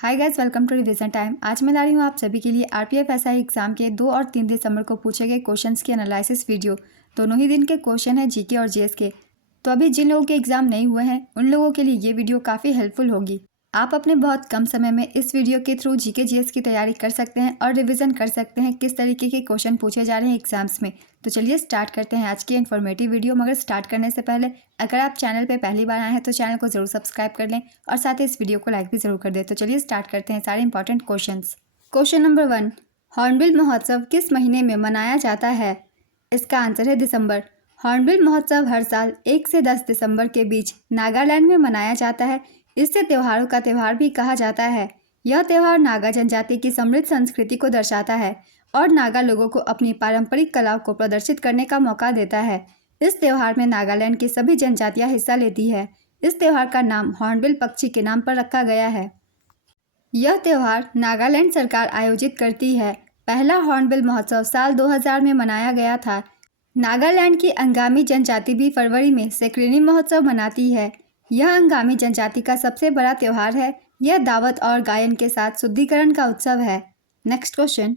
Hi guys, welcome to revision time. आज मैं ला रही हूँ आप सभी के लिए आरपीएफ एसआई एग्जाम के 2 और 3 दिसंबर को पूछे गए क्वेश्चंस की एनालिसिस वीडियो। दोनों ही दिन के क्वेश्चन हैं जीके और जीएस के। तो अभी जिन लोगों के एग्जाम नहीं हुए हैं उन लोगों के लिए ये वीडियो काफ़ी हेल्पफुल होगी। आप अपने बहुत कम समय में इस वीडियो के थ्रू जीके जीएस की तैयारी कर सकते हैं और रिविजन कर सकते हैं किस तरीके के क्वेश्चन पूछे जा रहे हैं एग्जाम्स में। तो चलिए स्टार्ट करते हैं आज की इन्फॉर्मेटिव वीडियो। मगर स्टार्ट करने से पहले अगर आप चैनल पे पहली बार आए हैं तो चैनल को जरूर सब्सक्राइब कर लें और साथ ही इस वीडियो को लाइक भी जरूर कर दें। तो चलिए स्टार्ट करते हैं सारे important questions. Question number 1, hornbill महोत्सव किस महीने में मनाया जाता है? इसका आंसर है दिसंबर। हॉर्नबिल महोत्सव हर साल 1 से 10 दिसंबर के बीच नागालैंड में मनाया जाता है। इसे त्योहारों का त्यौहार भी कहा जाता है। यह त्यौहार नागा जनजाति की समृद्ध संस्कृति को दर्शाता है और नागा लोगों को अपनी पारंपरिक कलाओं को प्रदर्शित करने का मौका देता है। इस त्यौहार में नागालैंड की सभी जनजातियां हिस्सा लेती है। इस त्यौहार का नाम हॉर्नबिल पक्षी के नाम पर रखा गया है। यह त्यौहार नागालैंड सरकार आयोजित करती है। पहला हॉर्नबिल महोत्सव साल 2000 में मनाया गया था। नागालैंड की अंगामी जनजाति भी फरवरी में सेक्रेनी महोत्सव मनाती है। यह अंगामी जनजाति का सबसे बड़ा त्यौहार है। यह दावत और गायन के साथ शुद्धिकरण का उत्सव है। नेक्स्ट क्वेश्चन,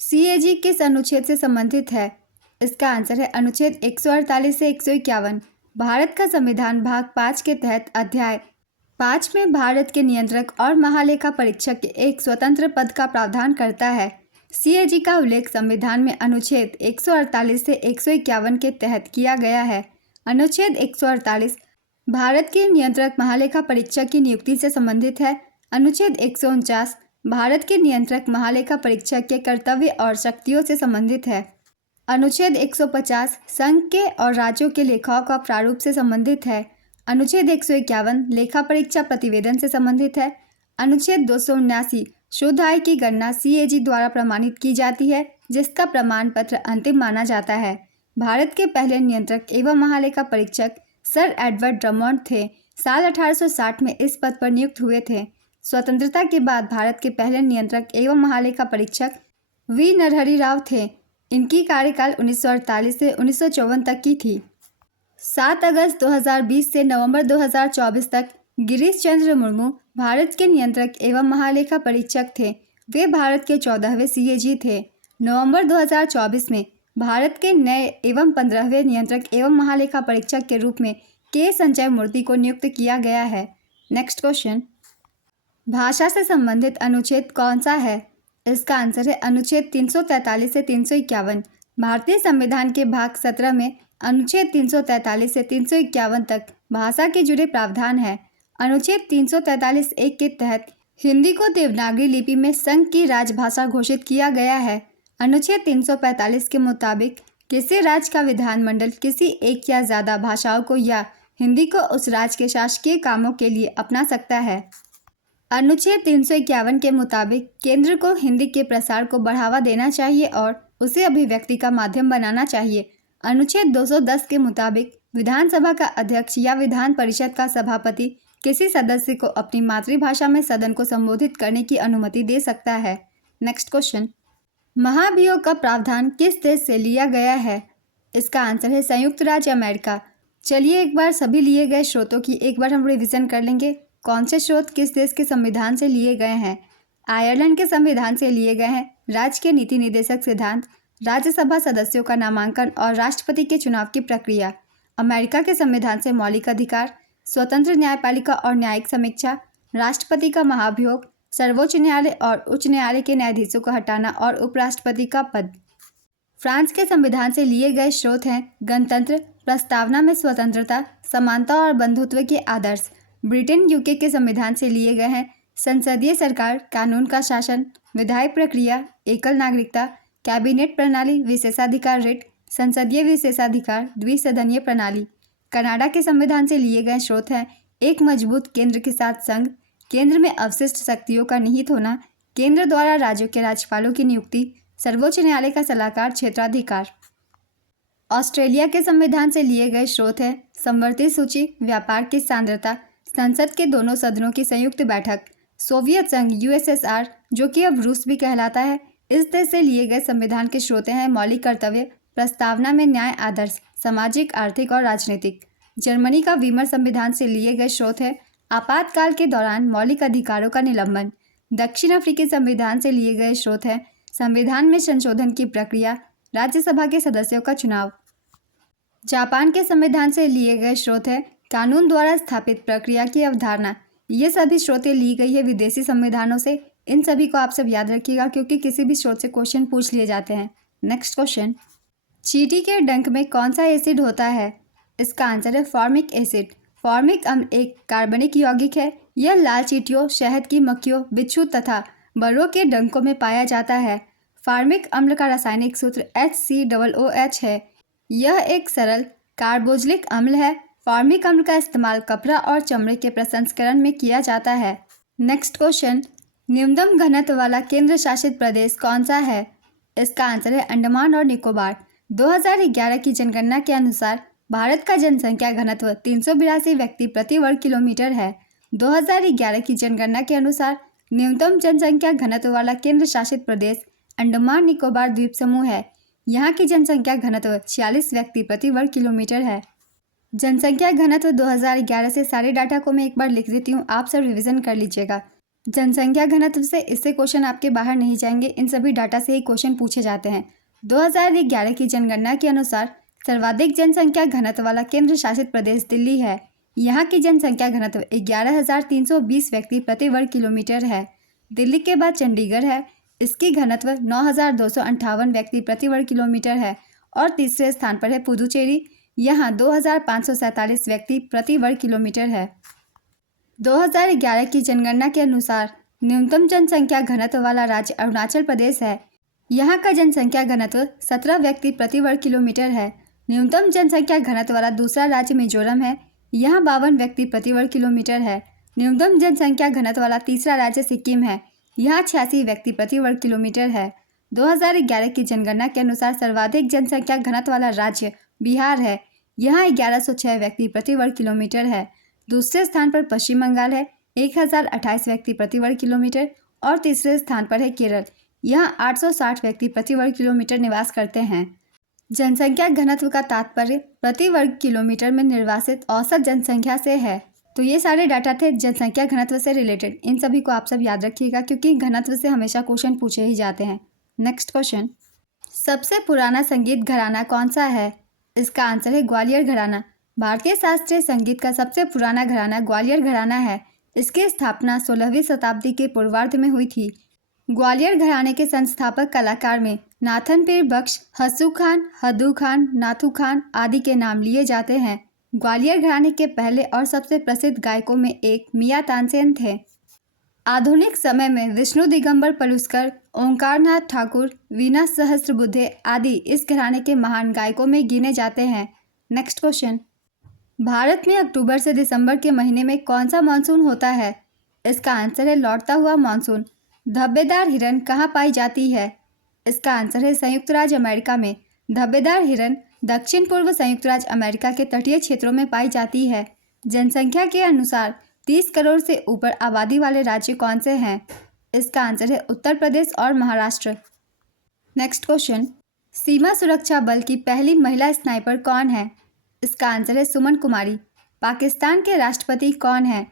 सीएजी किस अनुच्छेद से संबंधित है? इसका आंसर है अनुच्छेद 148 से 151। भारत का संविधान भाग 5 के तहत अध्याय 5 में भारत के नियंत्रक और महालेखा परीक्षक के एक स्वतंत्र पद का प्रावधान करता है। सीएजी का उल्लेख संविधान में अनुच्छेद 148 से 151 के तहत किया गया है। अनुच्छेद 148 भारत के नियंत्रक महालेखा परीक्षक की नियुक्ति से संबंधित है। अनुच्छेद 149 भारत के नियंत्रक महालेखा परीक्षक के कर्तव्य और शक्तियों से संबंधित है। अनुच्छेद 150 संघ के और राज्यों के लेखाओं का प्रारूप से संबंधित है। अनुच्छेद 151 लेखा परीक्षा प्रतिवेदन से संबंधित है। अनुच्छेद 279 शुद्ध आय की गणना सीएजी द्वारा प्रमाणित की जाती है, जिसका प्रमाण पत्र अंतिम माना जाता है। भारत के पहले नियंत्रक एवं महालेखा परीक्षक सर एडवर्ड ड्रमोंड थे। साल 1860 में इस पद पर नियुक्त हुए थे। स्वतंत्रता के बाद भारत के पहले नियंत्रक एवं महालेखा परीक्षक वी नरहरि राव थे। इनकी कार्यकाल 1948 से 1954 तक की थी। 7 अगस्त 2020 से नवंबर 2024 तक गिरीश चंद्र मुर्मू भारत के नियंत्रक एवं महालेखा परीक्षक थे। वे भारत के 14वें सीएजी थे। नवंबर 2024 में भारत के नए एवं 15वें नियंत्रक एवं महालेखा परीक्षक के रूप में के संजय मूर्ति को नियुक्त किया गया है। नेक्स्ट क्वेश्चन, भाषा से संबंधित अनुच्छेद कौन सा है? इसका आंसर है अनुच्छेद 343 से 351। भारतीय संविधान के भाग 17 में अनुच्छेद 343 से 351 तक भाषा के जुड़े प्रावधान है। अनुच्छेद 343(1) के तहत हिंदी को देवनागरी लिपि में संघ की राजभाषा घोषित किया गया है। अनुच्छेद 345 के मुताबिक किसी राज्य का विधानमंडल किसी एक या ज़्यादा भाषाओं को या हिंदी को उस राज्य के शासकीय कामों के लिए अपना सकता है। अनुच्छेद 351 के मुताबिक केंद्र को हिंदी के प्रसार को बढ़ावा देना चाहिए और उसे अभिव्यक्ति का माध्यम बनाना चाहिए। अनुच्छेद 210 के मुताबिक विधानसभा का अध्यक्ष या विधान परिषद का सभापति किसी सदस्य को अपनी मातृभाषा में सदन को संबोधित करने की अनुमति दे सकता है। नेक्स्ट क्वेश्चन, महाभियोग का प्रावधान किस देश से लिया गया है? इसका आंसर है संयुक्त राज्य अमेरिका। चलिए एक बार सभी लिए गए स्रोतों की एक बार हम रिवीजन कर लेंगे। कौन से स्रोत किस देश के संविधान से लिए गए हैं? आयरलैंड के संविधान से लिए गए हैं राज्य के नीति निर्देशक सिद्धांत, राज्यसभा सदस्यों का नामांकन और राष्ट्रपति के चुनाव की प्रक्रिया। अमेरिका के संविधान से मौलिक अधिकार, स्वतंत्र न्यायपालिका और न्यायिक समीक्षा, राष्ट्रपति का महाभियोग, सर्वोच्च न्यायालय और उच्च न्यायालय के न्यायाधीशों को हटाना और उपराष्ट्रपति का पद। फ्रांस के संविधान से लिए गए स्रोत हैं गणतंत्र, प्रस्तावना में स्वतंत्रता, समानता और बंधुत्व के आदर्श। ब्रिटेन यूके के संविधान से लिए गए हैं संसदीय सरकार, कानून का शासन, विधायी प्रक्रिया, एकल नागरिकता, कैबिनेट प्रणाली, विशेषाधिकार रिट, संसदीय विशेषाधिकार, द्विसदनीय प्रणाली। कनाडा के संविधान से लिए गए स्रोत हैं एक मजबूत केंद्र के साथ संघ, केंद्र में अवशिष्ट शक्तियों का निहित होना, केंद्र द्वारा राज्यों के राज्यपालों की नियुक्ति, सर्वोच्च न्यायालय का सलाहकार क्षेत्राधिकार। ऑस्ट्रेलिया के संविधान से लिए गए स्रोत हैं समवर्ती सूची, व्यापार की सांद्रता, संसद के दोनों सदनों की संयुक्त बैठक, सोवियत संघ यूएसएसआर जो कि अब रूस भी कहलाता है। इस देश से लिए गए संविधान के स्रोत हैं मौलिक कर्तव्य, प्रस्तावना में न्याय आदर्श, सामाजिक, आर्थिक और राजनीतिक। जर्मनी का वीमर संविधान से लिए गए स्रोत है आपातकाल के दौरान मौलिक अधिकारों का निलंबन, दक्षिण अफ्रीकी संविधान से लिए गए स्रोत हैं संविधान में संशोधन की प्रक्रिया, राज्यसभा के सदस्यों का चुनाव। जापान के संविधान से लिए गए स्रोत हैं कानून द्वारा स्थापित प्रक्रिया की अवधारणा। ये सभी स्रोतें ली गई है विदेशी संविधानों से। इन सभी को आप सब याद रखिएगा क्योंकि किसी भी स्रोत से क्वेश्चन पूछ लिए जाते हैं। नेक्स्ट क्वेश्चन, चींटी के डंक में कौन सा एसिड होता है? इसका आंसर है फॉर्मिक एसिड। फॉर्मिक अम्ल एक कार्बनिक यौगिक है। यह लाल चींटियों, शहद की मक्खियों, बिच्छू तथा बर्रों के डंकों में पाया जाता है। फॉर्मिक अम्ल का रासायनिक सूत्र HCOOH है। यह एक सरल कार्बोक्सिलिक अम्ल है। फॉर्मिक अम्ल का इस्तेमाल कपड़ा और चमड़े के प्रसंस्करण में किया जाता है। नेक्स्ट क्वेश्चन, न्यूनतम घनत्व वाला केंद्र शासित प्रदेश कौन सा है? इसका आंसर है अंडमान और निकोबार। 2011 की जनगणना के अनुसार भारत का जनसंख्या घनत्व 382 व्यक्ति प्रति वर्ग किलोमीटर है। 2011 की जनगणना के अनुसार न्यूनतम जनसंख्या घनत्व वाला केंद्र शासित प्रदेश अंडमान निकोबार द्वीप समूह है। यहाँ की जनसंख्या घनत्व 46 व्यक्ति प्रति वर्ग किलोमीटर है। जनसंख्या घनत्व 2011 से सारे डाटा को मैं एक बार लिख देती हूँ, आप सब रिवीजन कर लीजिएगा। जनसंख्या घनत्व से इससे क्वेश्चन आपके बाहर नहीं जाएंगे, इन सभी डाटा से ही क्वेश्चन पूछे जाते हैं। 2011 की जनगणना के अनुसार सर्वाधिक जनसंख्या घनत्व वाला केंद्र शासित प्रदेश दिल्ली है। यहाँ की जनसंख्या घनत्व 11,320 व्यक्ति प्रति वर्ग किलोमीटर है। दिल्ली के बाद चंडीगढ़ है, इसकी घनत्व 9,258 व्यक्ति प्रति वर्ग किलोमीटर है। और तीसरे स्थान पर है पुदुचेरी, यहाँ 2,547 व्यक्ति प्रति वर्ग किलोमीटर है। 2011 की जनगणना के अनुसार न्यूनतम जनसंख्या घनत्व वाला राज्य अरुणाचल प्रदेश है। यहाँ का जनसंख्या घनत्व 17 व्यक्ति प्रति वर्ग किलोमीटर है। न्यूनतम जनसंख्या घनत्व वाला दूसरा राज्य मिजोरम है। यहाँ 52 व्यक्ति प्रति वर्ग किलोमीटर है। न्यूनतम जनसंख्या घनत्व वाला तीसरा राज्य सिक्किम है। यहाँ 86 व्यक्ति प्रति वर्ग किलोमीटर है। 2011 की जनगणना के अनुसार सर्वाधिक जनसंख्या घनत्व वाला राज्य बिहार है। यहाँ 1106 व्यक्ति प्रति वर्ग किलोमीटर है। दूसरे स्थान पर पश्चिम बंगाल है, 1028 व्यक्ति प्रति वर्ग किलोमीटर। और तीसरे स्थान पर है केरल, यहाँ 860 व्यक्ति प्रति वर्ग किलोमीटर निवास करते हैं। जनसंख्या घनत्व का तात्पर्य प्रति वर्ग किलोमीटर में निर्वासित औसत जनसंख्या से है। तो ये सारे डाटा थे जनसंख्या घनत्व से रिलेटेड। इन सभी को आप सब याद रखिएगा क्योंकि घनत्व से हमेशा क्वेश्चन पूछे ही जाते हैं। नेक्स्ट क्वेश्चन, सबसे पुराना संगीत घराना कौन सा है? इसका आंसर है ग्वालियर घराना। भारतीय शास्त्रीय संगीत का सबसे पुराना घराना ग्वालियर घराना है। इसकी स्थापना 16वीं शताब्दी के पूर्वार्ध में हुई थी। ग्वालियर घराने के संस्थापक कलाकार में नाथन पीर बख्श, हस्सू खान, हद्दू खान, नाथू खान आदि के नाम लिए जाते हैं। ग्वालियर घराने के पहले और सबसे प्रसिद्ध गायकों में एक मियां तानसेन थे। आधुनिक समय में विष्णु दिगंबर पलुस्कर, ओंकारनाथ ठाकुर, वीना सहस्त्रबुद्धे आदि इस घराने के महान गायकों में गिने जाते हैं। नेक्स्ट क्वेश्चन, भारत में अक्टूबर से दिसंबर के महीने में कौन सा मानसून होता है? इसका आंसर है लौटता हुआ मानसून। धब्बेदार हिरन कहाँ पाई जाती है? इसका आंसर है संयुक्त राज्य अमेरिका में। धब्बेदार हिरन दक्षिण पूर्व संयुक्त राज्य अमेरिका के तटीय क्षेत्रों में पाई जाती है। जनसंख्या के अनुसार 30 करोड़ से ऊपर आबादी वाले राज्य कौन से हैं? इसका आंसर है उत्तर प्रदेश और महाराष्ट्र। नेक्स्ट क्वेश्चन, सीमा सुरक्षा बल की पहली महिला स्नाइपर कौन है? इसका आंसर है सुमन कुमारी। पाकिस्तान के राष्ट्रपति कौन है?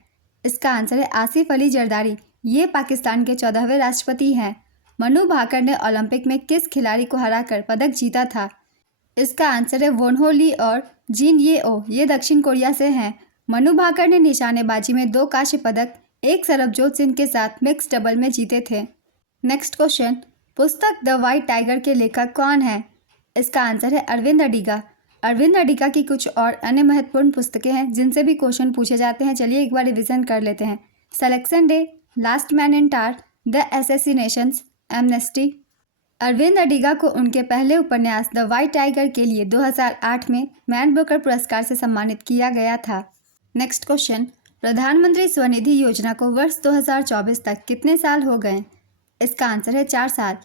इसका आंसर है आसिफ अली जरदारी। ये पाकिस्तान के 14वें राष्ट्रपति हैं। मनु भाकर ने ओलंपिक में किस खिलाड़ी को हराकर पदक जीता था? इसका आंसर है वोनहो ली और जिन येओ, ये दक्षिण कोरिया से हैं। मनु भाकर ने निशानेबाजी में 2 कांस्य पदक, 1 सरबजोत सिंह के साथ मिक्स डबल में जीते थे। नेक्स्ट क्वेश्चन, पुस्तक द व्हाइट टाइगर के लेखक कौन है? इसका आंसर है अरविंद अडिगा। अरविंद अडिगा की कुछ और अन्य महत्वपूर्ण पुस्तकें हैं जिनसे भी क्वेश्चन पूछे जाते हैं। चलिए एक बार रिविजन कर लेते हैं। Selection day, last man in tower, the assassinations, amnesty. Arvind Adiga को उनके पहले उपन्यास द व्हाइट टाइगर के लिए 2008 में मैन बुकर पुरस्कार से सम्मानित किया गया था। नेक्स्ट क्वेश्चन, प्रधानमंत्री स्वनिधि योजना को वर्ष 2024 तक कितने साल हो गए? इसका आंसर है 4 साल।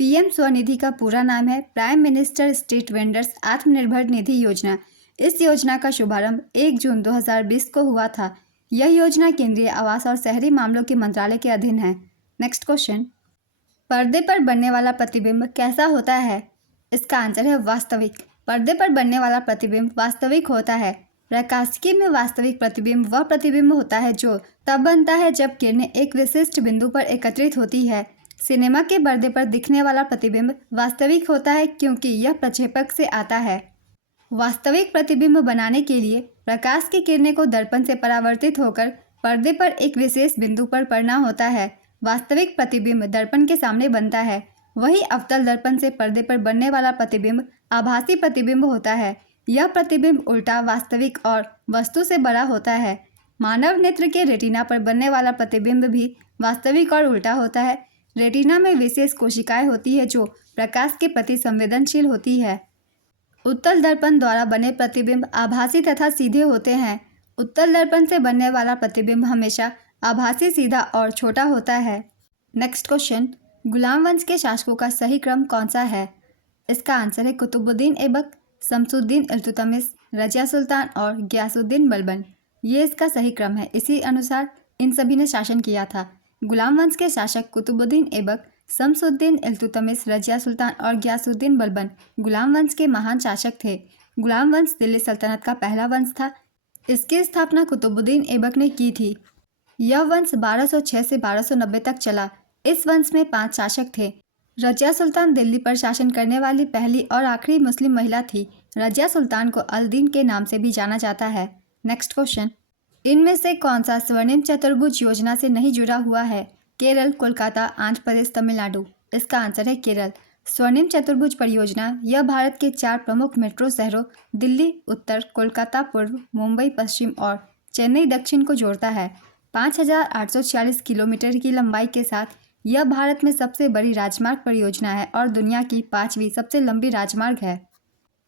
पीएम स्वनिधि का पूरा नाम है prime minister street vendors Atmanirbhar Nidhi योजना। इस योजना का शुभारंभ 1 जून 2020 को हुआ था। यह योजना केंद्रीय आवास और शहरी मामलों के मंत्रालय के अधीन है। नेक्स्ट क्वेश्चन, पर्दे पर बनने वाला प्रतिबिंब कैसा होता है? इसका आंसर है वास्तविक। पर्दे पर बनने वाला प्रतिबिंब वास्तविक होता है। प्रकाशिकी में वास्तविक प्रतिबिंब वह प्रतिबिंब होता है जो तब बनता है जब किरणें एक विशिष्ट बिंदु पर एकत्रित होती है। सिनेमा के पर्दे पर दिखने वाला प्रतिबिंब वास्तविक होता है क्योंकि यह प्रक्षेपक से आता है। वास्तविक प्रतिबिंब बनाने के लिए प्रकाश की किरणें को दर्पण से परावर्तित होकर पर्दे पर एक विशेष बिंदु पर पड़ना होता है। वास्तविक प्रतिबिंब दर्पण के सामने बनता है, वही अवतल दर्पण से पर्दे पर बनने वाला प्रतिबिंब आभासी प्रतिबिंब होता है। यह प्रतिबिंब उल्टा वास्तविक और वस्तु से बड़ा होता है। मानव नेत्र के रेटिना पर बनने वाला प्रतिबिंब भी वास्तविक और उल्टा होता है। रेटिना में विशेष कोशिकाएं होती है जो प्रकाश के प्रति संवेदनशील होती है। उत्तल दर्पण द्वारा बने प्रतिबिंब आभासी तथा सीधे होते हैं। उत्तल दर्पण से बनने वाला प्रतिबिंब हमेशा आभासी, सीधा और छोटा होता है। नेक्स्ट क्वेश्चन, गुलाम वंश के शासकों का सही क्रम कौन सा है? इसका आंसर है कुतुबुद्दीन ऐबक, शमसुद्दीन इल्तुतमिश, रजिया सुल्तान और गियासुद्दीन बलबन। ये इसका सही क्रम है। इसी अनुसार इन सभी ने शासन किया था। गुलाम वंश के शासक कुतुबुद्दीन ऐबक, शमसुद्दीन इल्तुतमिश, रजिया सुल्तान और गियासुद्दीन बलबन गुलाम वंश के महान शासक थे। गुलाम वंश दिल्ली सल्तनत का पहला वंश था। इसकी स्थापना कुतुबुद्दीन ऐबक ने की थी। यह वंश 1206 से 1290 तक चला। इस वंश में 5 शासक थे। रजिया सुल्तान दिल्ली पर शासन करने वाली पहली और आखिरी मुस्लिम महिला थी। रजिया सुल्तान को अल दीन के नाम से भी जाना जाता है। नेक्स्ट क्वेश्चन, इनमें से कौन सा स्वर्णिम चतुर्भुज योजना से नहीं जुड़ा हुआ है? केरल, कोलकाता, आंध्र प्रदेश, तमिलनाडु। इसका आंसर है केरल। स्वर्णिम चतुर्भुज परियोजना यह भारत के 4 प्रमुख मेट्रो शहरों दिल्ली उत्तर, कोलकाता पूर्व, मुंबई पश्चिम और चेन्नई दक्षिण को जोड़ता है। 5,846 किलोमीटर की लंबाई के साथ यह भारत में सबसे बड़ी राजमार्ग परियोजना है और दुनिया की 5वीं सबसे लंबी राजमार्ग है।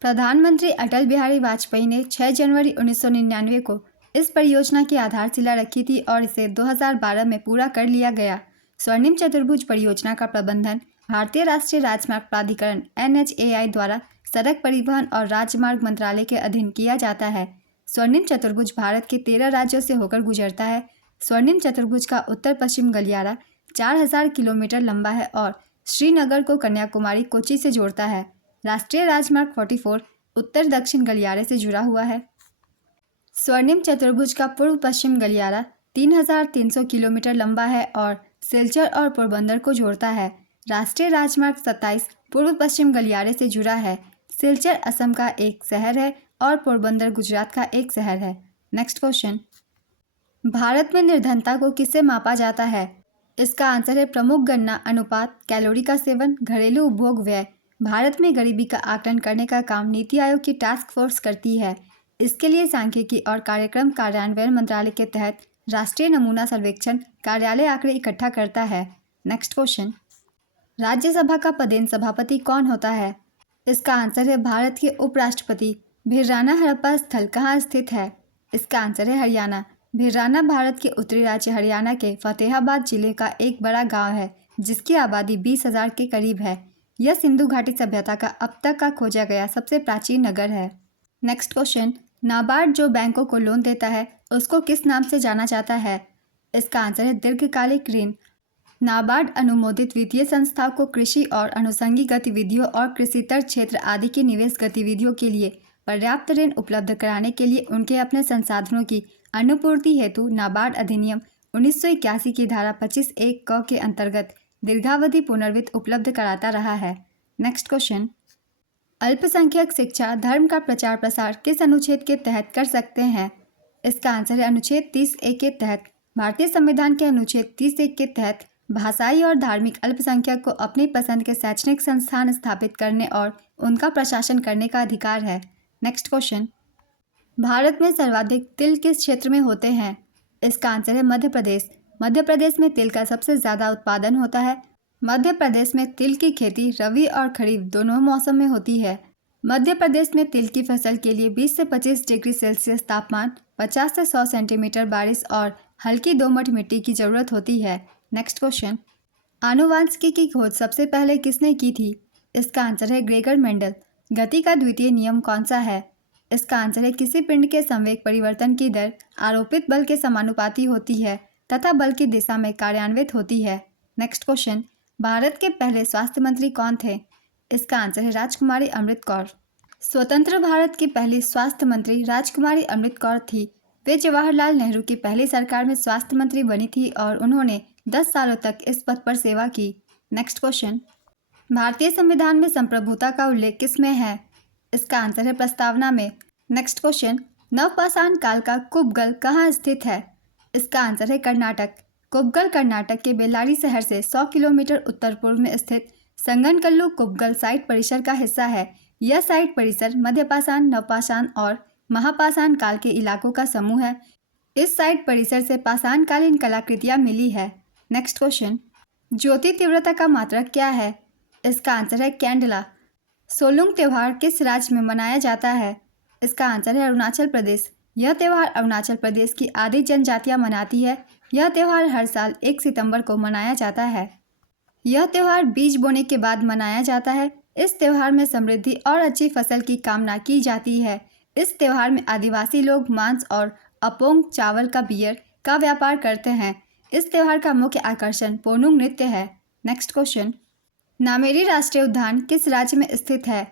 प्रधानमंत्री अटल बिहारी वाजपेयी ने 6 जनवरी 1999 को इस परियोजना की आधारशिला रखी थी और इसे 2012 में पूरा कर लिया गया। स्वर्णिम चतुर्भुज परियोजना का प्रबंधन भारतीय राष्ट्रीय राजमार्ग प्राधिकरण NHAI द्वारा सड़क परिवहन और राजमार्ग मंत्रालय के अधीन किया जाता है। स्वर्णिम चतुर्भुज भारत के 13 राज्यों से होकर गुजरता है। स्वर्णिम चतुर्भुज का उत्तर पश्चिम गलियारा 4000 किलोमीटर लंबा है और श्रीनगर को कन्याकुमारी कोच्चि से जोड़ता है। राष्ट्रीय राजमार्ग 44 उत्तर दक्षिण गलियारे से जुड़ा हुआ है। स्वर्णिम चतुर्भुज का पूर्व पश्चिम गलियारा 3300 किलोमीटर लंबा है और सिलचर और पोरबंदर को जोड़ता है। राष्ट्रीय राजमार्ग 27 पूर्व पश्चिम गलियारे से जुड़ा है। सिलचर असम का एक शहर है और पोरबंदर गुजरात का एक शहर है। नेक्स्ट क्वेश्चन, भारत में निर्धनता को किससे मापा जाता है? इसका आंसर है प्रमुख गणना अनुपात, कैलोरी का सेवन, घरेलू उपभोग व्यय। भारत में गरीबी का आकलन करने का काम नीति आयोग की टास्क फोर्स करती है। इसके लिए सांख्यिकी और कार्यक्रम कार्यान्वयन मंत्रालय के तहत राष्ट्रीय नमूना सर्वेक्षण कार्यालय आंकड़े इकट्ठा करता है। नेक्स्ट क्वेश्चन, राज्यसभा का पदेन सभापति कौन होता है? इसका आंसर है भारत के उपराष्ट्रपति। भिराना हड़प्पा स्थल कहाँ स्थित है? इसका आंसर है हरियाणा। भिराना भारत के उत्तरी राज्य हरियाणा के फतेहाबाद जिले का एक बड़ा गांव है जिसकी आबादी 20,000 के करीब है। यह सिंधु घाटी सभ्यता का अब तक का खोजा गया सबसे प्राचीन नगर है। नेक्स्ट क्वेश्चन, नाबार्ड जो बैंकों को लोन देता है उसको किस नाम से जाना जाता है? इसका आंसर है दीर्घकालिक ऋण। नाबार्ड अनुमोदित वित्तीय संस्थाओं को कृषि और अनुषंगी गतिविधियों और कृषितर क्षेत्र आदि की निवेश गतिविधियों के लिए पर्याप्त ऋण उपलब्ध कराने के लिए उनके अपने संसाधनों की अनुपूर्ति हेतु नाबार्ड अधिनियम 1981 की धारा 25(1) क के अंतर्गत दीर्घावधि पुनर्वित्त उपलब्ध कराता रहा है। नेक्स्ट क्वेश्चन, अल्पसंख्यक शिक्षा धर्म का प्रचार प्रसार किस अनुच्छेद के तहत कर सकते हैं? इसका आंसर है अनुच्छेद 30(a) के तहत। भारतीय संविधान के अनुच्छेद 30(1) के तहत भाषाई और धार्मिक अल्पसंख्यक को अपनी पसंद के शैक्षणिक संस्थान स्थापित करने और उनका प्रशासन करने का अधिकार है। नेक्स्ट क्वेश्चन, भारत में सर्वाधिक तिल किस क्षेत्र में होते हैं? इसका आंसर है मध्य प्रदेश। मध्य प्रदेश में तिल का सबसे ज़्यादा उत्पादन होता है। मध्य प्रदेश में तिल की खेती रबी और खरीफ दोनों मौसम में होती है। मध्य प्रदेश में तिल की फसल के लिए 20 से 25 डिग्री सेल्सियस तापमान, 50 से 100 सेंटीमीटर बारिश और हल्की दोमट मिट्टी की ज़रूरत होती है। नेक्स्ट क्वेश्चन, आनुवांशिकी की खोज सबसे पहले किसने की थी? इसका आंसर है ग्रेगर मेंडल। गति का द्वितीय नियम कौन सा है? इसका आंसर है किसी पिंड के संवेग परिवर्तन की दर आरोपित बल के समानुपाती होती है तथा बल की दिशा में कार्यान्वित होती है। नेक्स्ट क्वेश्चन, भारत के पहले स्वास्थ्य मंत्री कौन थे? इसका आंसर है राजकुमारी अमृत कौर। स्वतंत्र भारत की पहली स्वास्थ्य मंत्री राजकुमारी अमृत कौर थी। वे जवाहरलाल नेहरू की पहली सरकार में स्वास्थ्य मंत्री बनी थी और उन्होंने 10 सालों तक इस पद पर सेवा की। नेक्स्ट क्वेश्चन, भारतीय संविधान में संप्रभुता का उल्लेख किस में है? इसका आंसर है प्रस्तावना में। नेक्स्ट क्वेश्चन, नवपाषाण काल का कुबगल कहाँ स्थित है? इसका आंसर है कर्नाटक। कुबगल कर्नाटक के बेल्लारी शहर से 100 किलोमीटर उत्तर पूर्व में स्थित संगनकल्लू कुबगल साइट परिसर का हिस्सा है। यह साइट परिसर मध्यपाषाण, नवपाषाण और महापाषाण काल के इलाकों का समूह है। इस साइट परिसर से पाषाणकालीन कलाकृतियाँ मिली है। नेक्स्ट क्वेश्चन, ज्योति तीव्रता का मात्रक क्या है? इसका आंसर है कैंडला। सोलुंग त्यौहार किस राज्य में मनाया जाता है? इसका आंसर है अरुणाचल प्रदेश। यह त्यौहार अरुणाचल प्रदेश की आदि जनजातियां मनाती है। यह त्यौहार हर साल 1 सितंबर को मनाया जाता है। यह त्यौहार बीज बोने के बाद मनाया जाता है। इस त्यौहार में समृद्धि और अच्छी फसल की कामना की जाती है। इस त्यौहार में आदिवासी लोग मांस और अपोंग चावल का बियर का व्यापार करते हैं। इस त्यौहार का मुख्य आकर्षण पोनुंग नृत्य है। नेक्स्ट क्वेश्चन, नामेरी राष्ट्रीय उद्यान किस राज्य में स्थित है?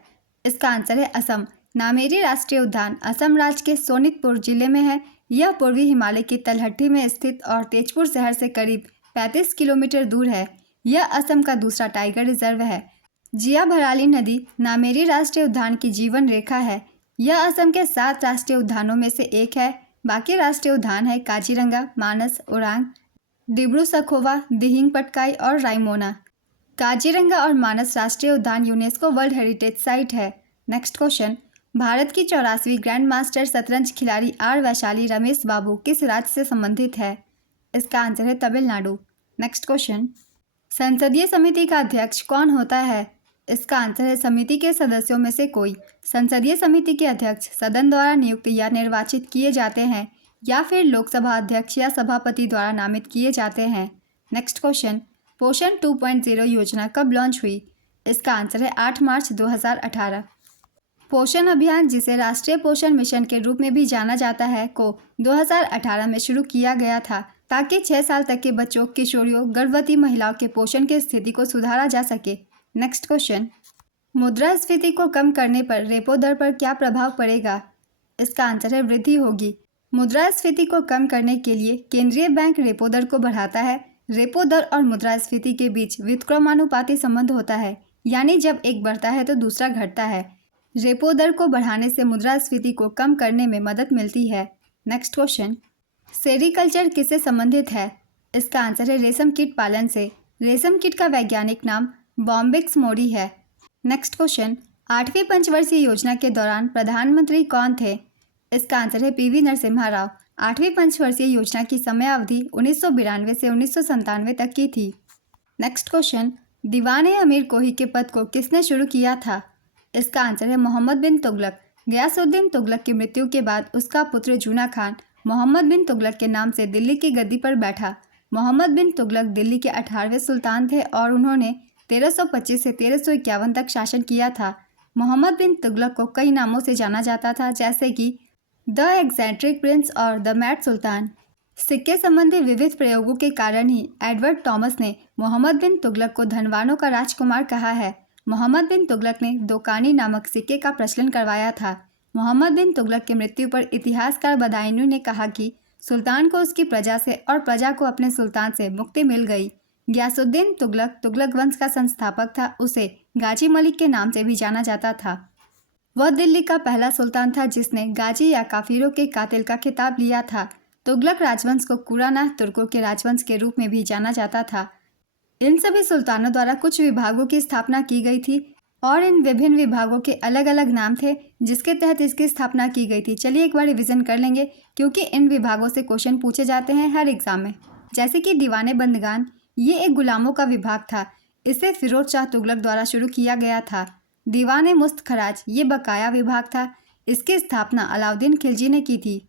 इसका आंसर है असम। नामेरी राष्ट्रीय उद्यान असम राज्य के सोनितपुर जिले में है। यह पूर्वी हिमालय की तलहटी में स्थित और तेजपुर शहर से करीब 35 किलोमीटर दूर है। यह असम का दूसरा टाइगर रिजर्व है। जिया भराली नदी नामेरी राष्ट्रीय उद्यान की जीवन रेखा है। यह असम के 7 राष्ट्रीय उद्यानों में से एक है। बाकी राष्ट्रीय उद्यान है काजीरंगा, मानस, ओरांग, डिब्रू सखोवा, दिहिंग पटकाई और रायमोना। काजीरंगा और मानस राष्ट्रीय उद्यान यूनेस्को वर्ल्ड हेरिटेज साइट है। नेक्स्ट क्वेश्चन, भारत की 84वीं ग्रैंड मास्टर शतरंज खिलाड़ी आर वैशाली रमेश बाबू किस राज्य से संबंधित है? इसका आंसर है तमिलनाडु। नेक्स्ट क्वेश्चन, संसदीय समिति का अध्यक्ष कौन होता है? इसका आंसर है समिति के सदस्यों में से कोई। संसदीय समिति के अध्यक्ष सदन द्वारा नियुक्त या निर्वाचित किए जाते हैं या फिर लोकसभा अध्यक्ष या सभापति द्वारा नामित किए जाते हैं। नेक्स्ट क्वेश्चन, पोषण 2.0 योजना कब लॉन्च हुई? इसका आंसर है 8 मार्च 2018। पोषण अभियान, जिसे राष्ट्रीय पोषण मिशन के रूप में भी जाना जाता है, को 2018 में शुरू किया गया था ताकि 6 साल तक के बच्चों, किशोरियों, गर्भवती महिलाओं के पोषण की स्थिति को सुधारा जा सके। नेक्स्ट क्वेश्चन, मुद्रास्फीति को कम करने पर रेपो दर पर क्या प्रभाव पड़ेगा? इसका आंसर है वृद्धि होगी। मुद्रास्फीति को कम करने के लिए केंद्रीय बैंक रेपो दर को बढ़ाता है। रेपो दर और मुद्रास्फीति के बीच व्युत्क्रमानुपाती संबंध होता है, यानी जब एक बढ़ता है तो दूसरा घटता है। रेपो दर को बढ़ाने से मुद्रास्फीति को कम करने में मदद मिलती है। नेक्स्ट क्वेश्चन, सेरीकल्चर किससे संबंधित है? इसका आंसर है रेशम कीट पालन से। रेशम कीट का वैज्ञानिक नाम बॉम्बिक्स मोरी है। नेक्स्ट क्वेश्चन, 8वीं पंचवर्षीय योजना के दौरान प्रधानमंत्री कौन थे? इसका आंसर है पीवी नरसिम्हा राव। 8वीं पंचवर्षीय योजना की समयावधि 1992 से 1997 तक की थी। नेक्स्ट क्वेश्चन, दीवान-ए-अमीर कोही के पद को किसने शुरू किया था? इसका आंसर है मोहम्मद बिन तुगलक। गयासुद्दीन तुगलक की मृत्यु के बाद उसका पुत्र जूना खान मोहम्मद बिन तुगलक के नाम से दिल्ली की गद्दी पर बैठा। मोहम्मद बिन तुगलक दिल्ली के 18वें सुल्तान थे और उन्होंने 1325 से 1351 तक शासन किया था। मोहम्मद बिन तुगलक को कई नामों से जाना जाता था, जैसे कि द एक्सेंट्रिक प्रिंस और द मैड सुल्तान। सिक्के संबंधी विविध प्रयोगों के कारण ही एडवर्ड टॉमस ने मोहम्मद बिन तुगलक को धनवानों का राजकुमार कहा है। मोहम्मद बिन तुगलक ने दोकानी नामक सिक्के का प्रचलन करवाया था। मोहम्मद बिन तुगलक की मृत्यु पर इतिहासकार बदायूनी ने कहा कि सुल्तान को उसकी प्रजा से और प्रजा को अपने सुल्तान से मुक्ति मिल गई। गयासुद्दीन तुगलक तुगलक वंश का संस्थापक था। उसे गाजी मलिक के नाम से भी जाना जाता था। वह दिल्ली का पहला सुल्तान था जिसने गाजी या काफिरों के कातिल का खिताब लिया था। तुगलक राजवंश को कुरानाह तुर्कों के राजवंश के रूप में भी जाना जाता था। इन सभी सुल्तानों द्वारा कुछ विभागों की स्थापना की गई थी और इन विभिन्न विभागों के अलग अलग नाम थे जिसके तहत इसकी स्थापना की गई थी। चलिए एक बार रिवीजन कर लेंगे क्योंकि इन विभागों से क्वेश्चन पूछे जाते हैं हर एग्जाम में। जैसे कि दीवाने बंदगान, ये एक गुलामों का विभाग था। इसे फिरोज शाह तुगलक द्वारा शुरू किया गया था। दीवाने मुस्त खराज, ये बकाया विभाग था। इसकी स्थापना अलाउद्दीन खिलजी ने की थी।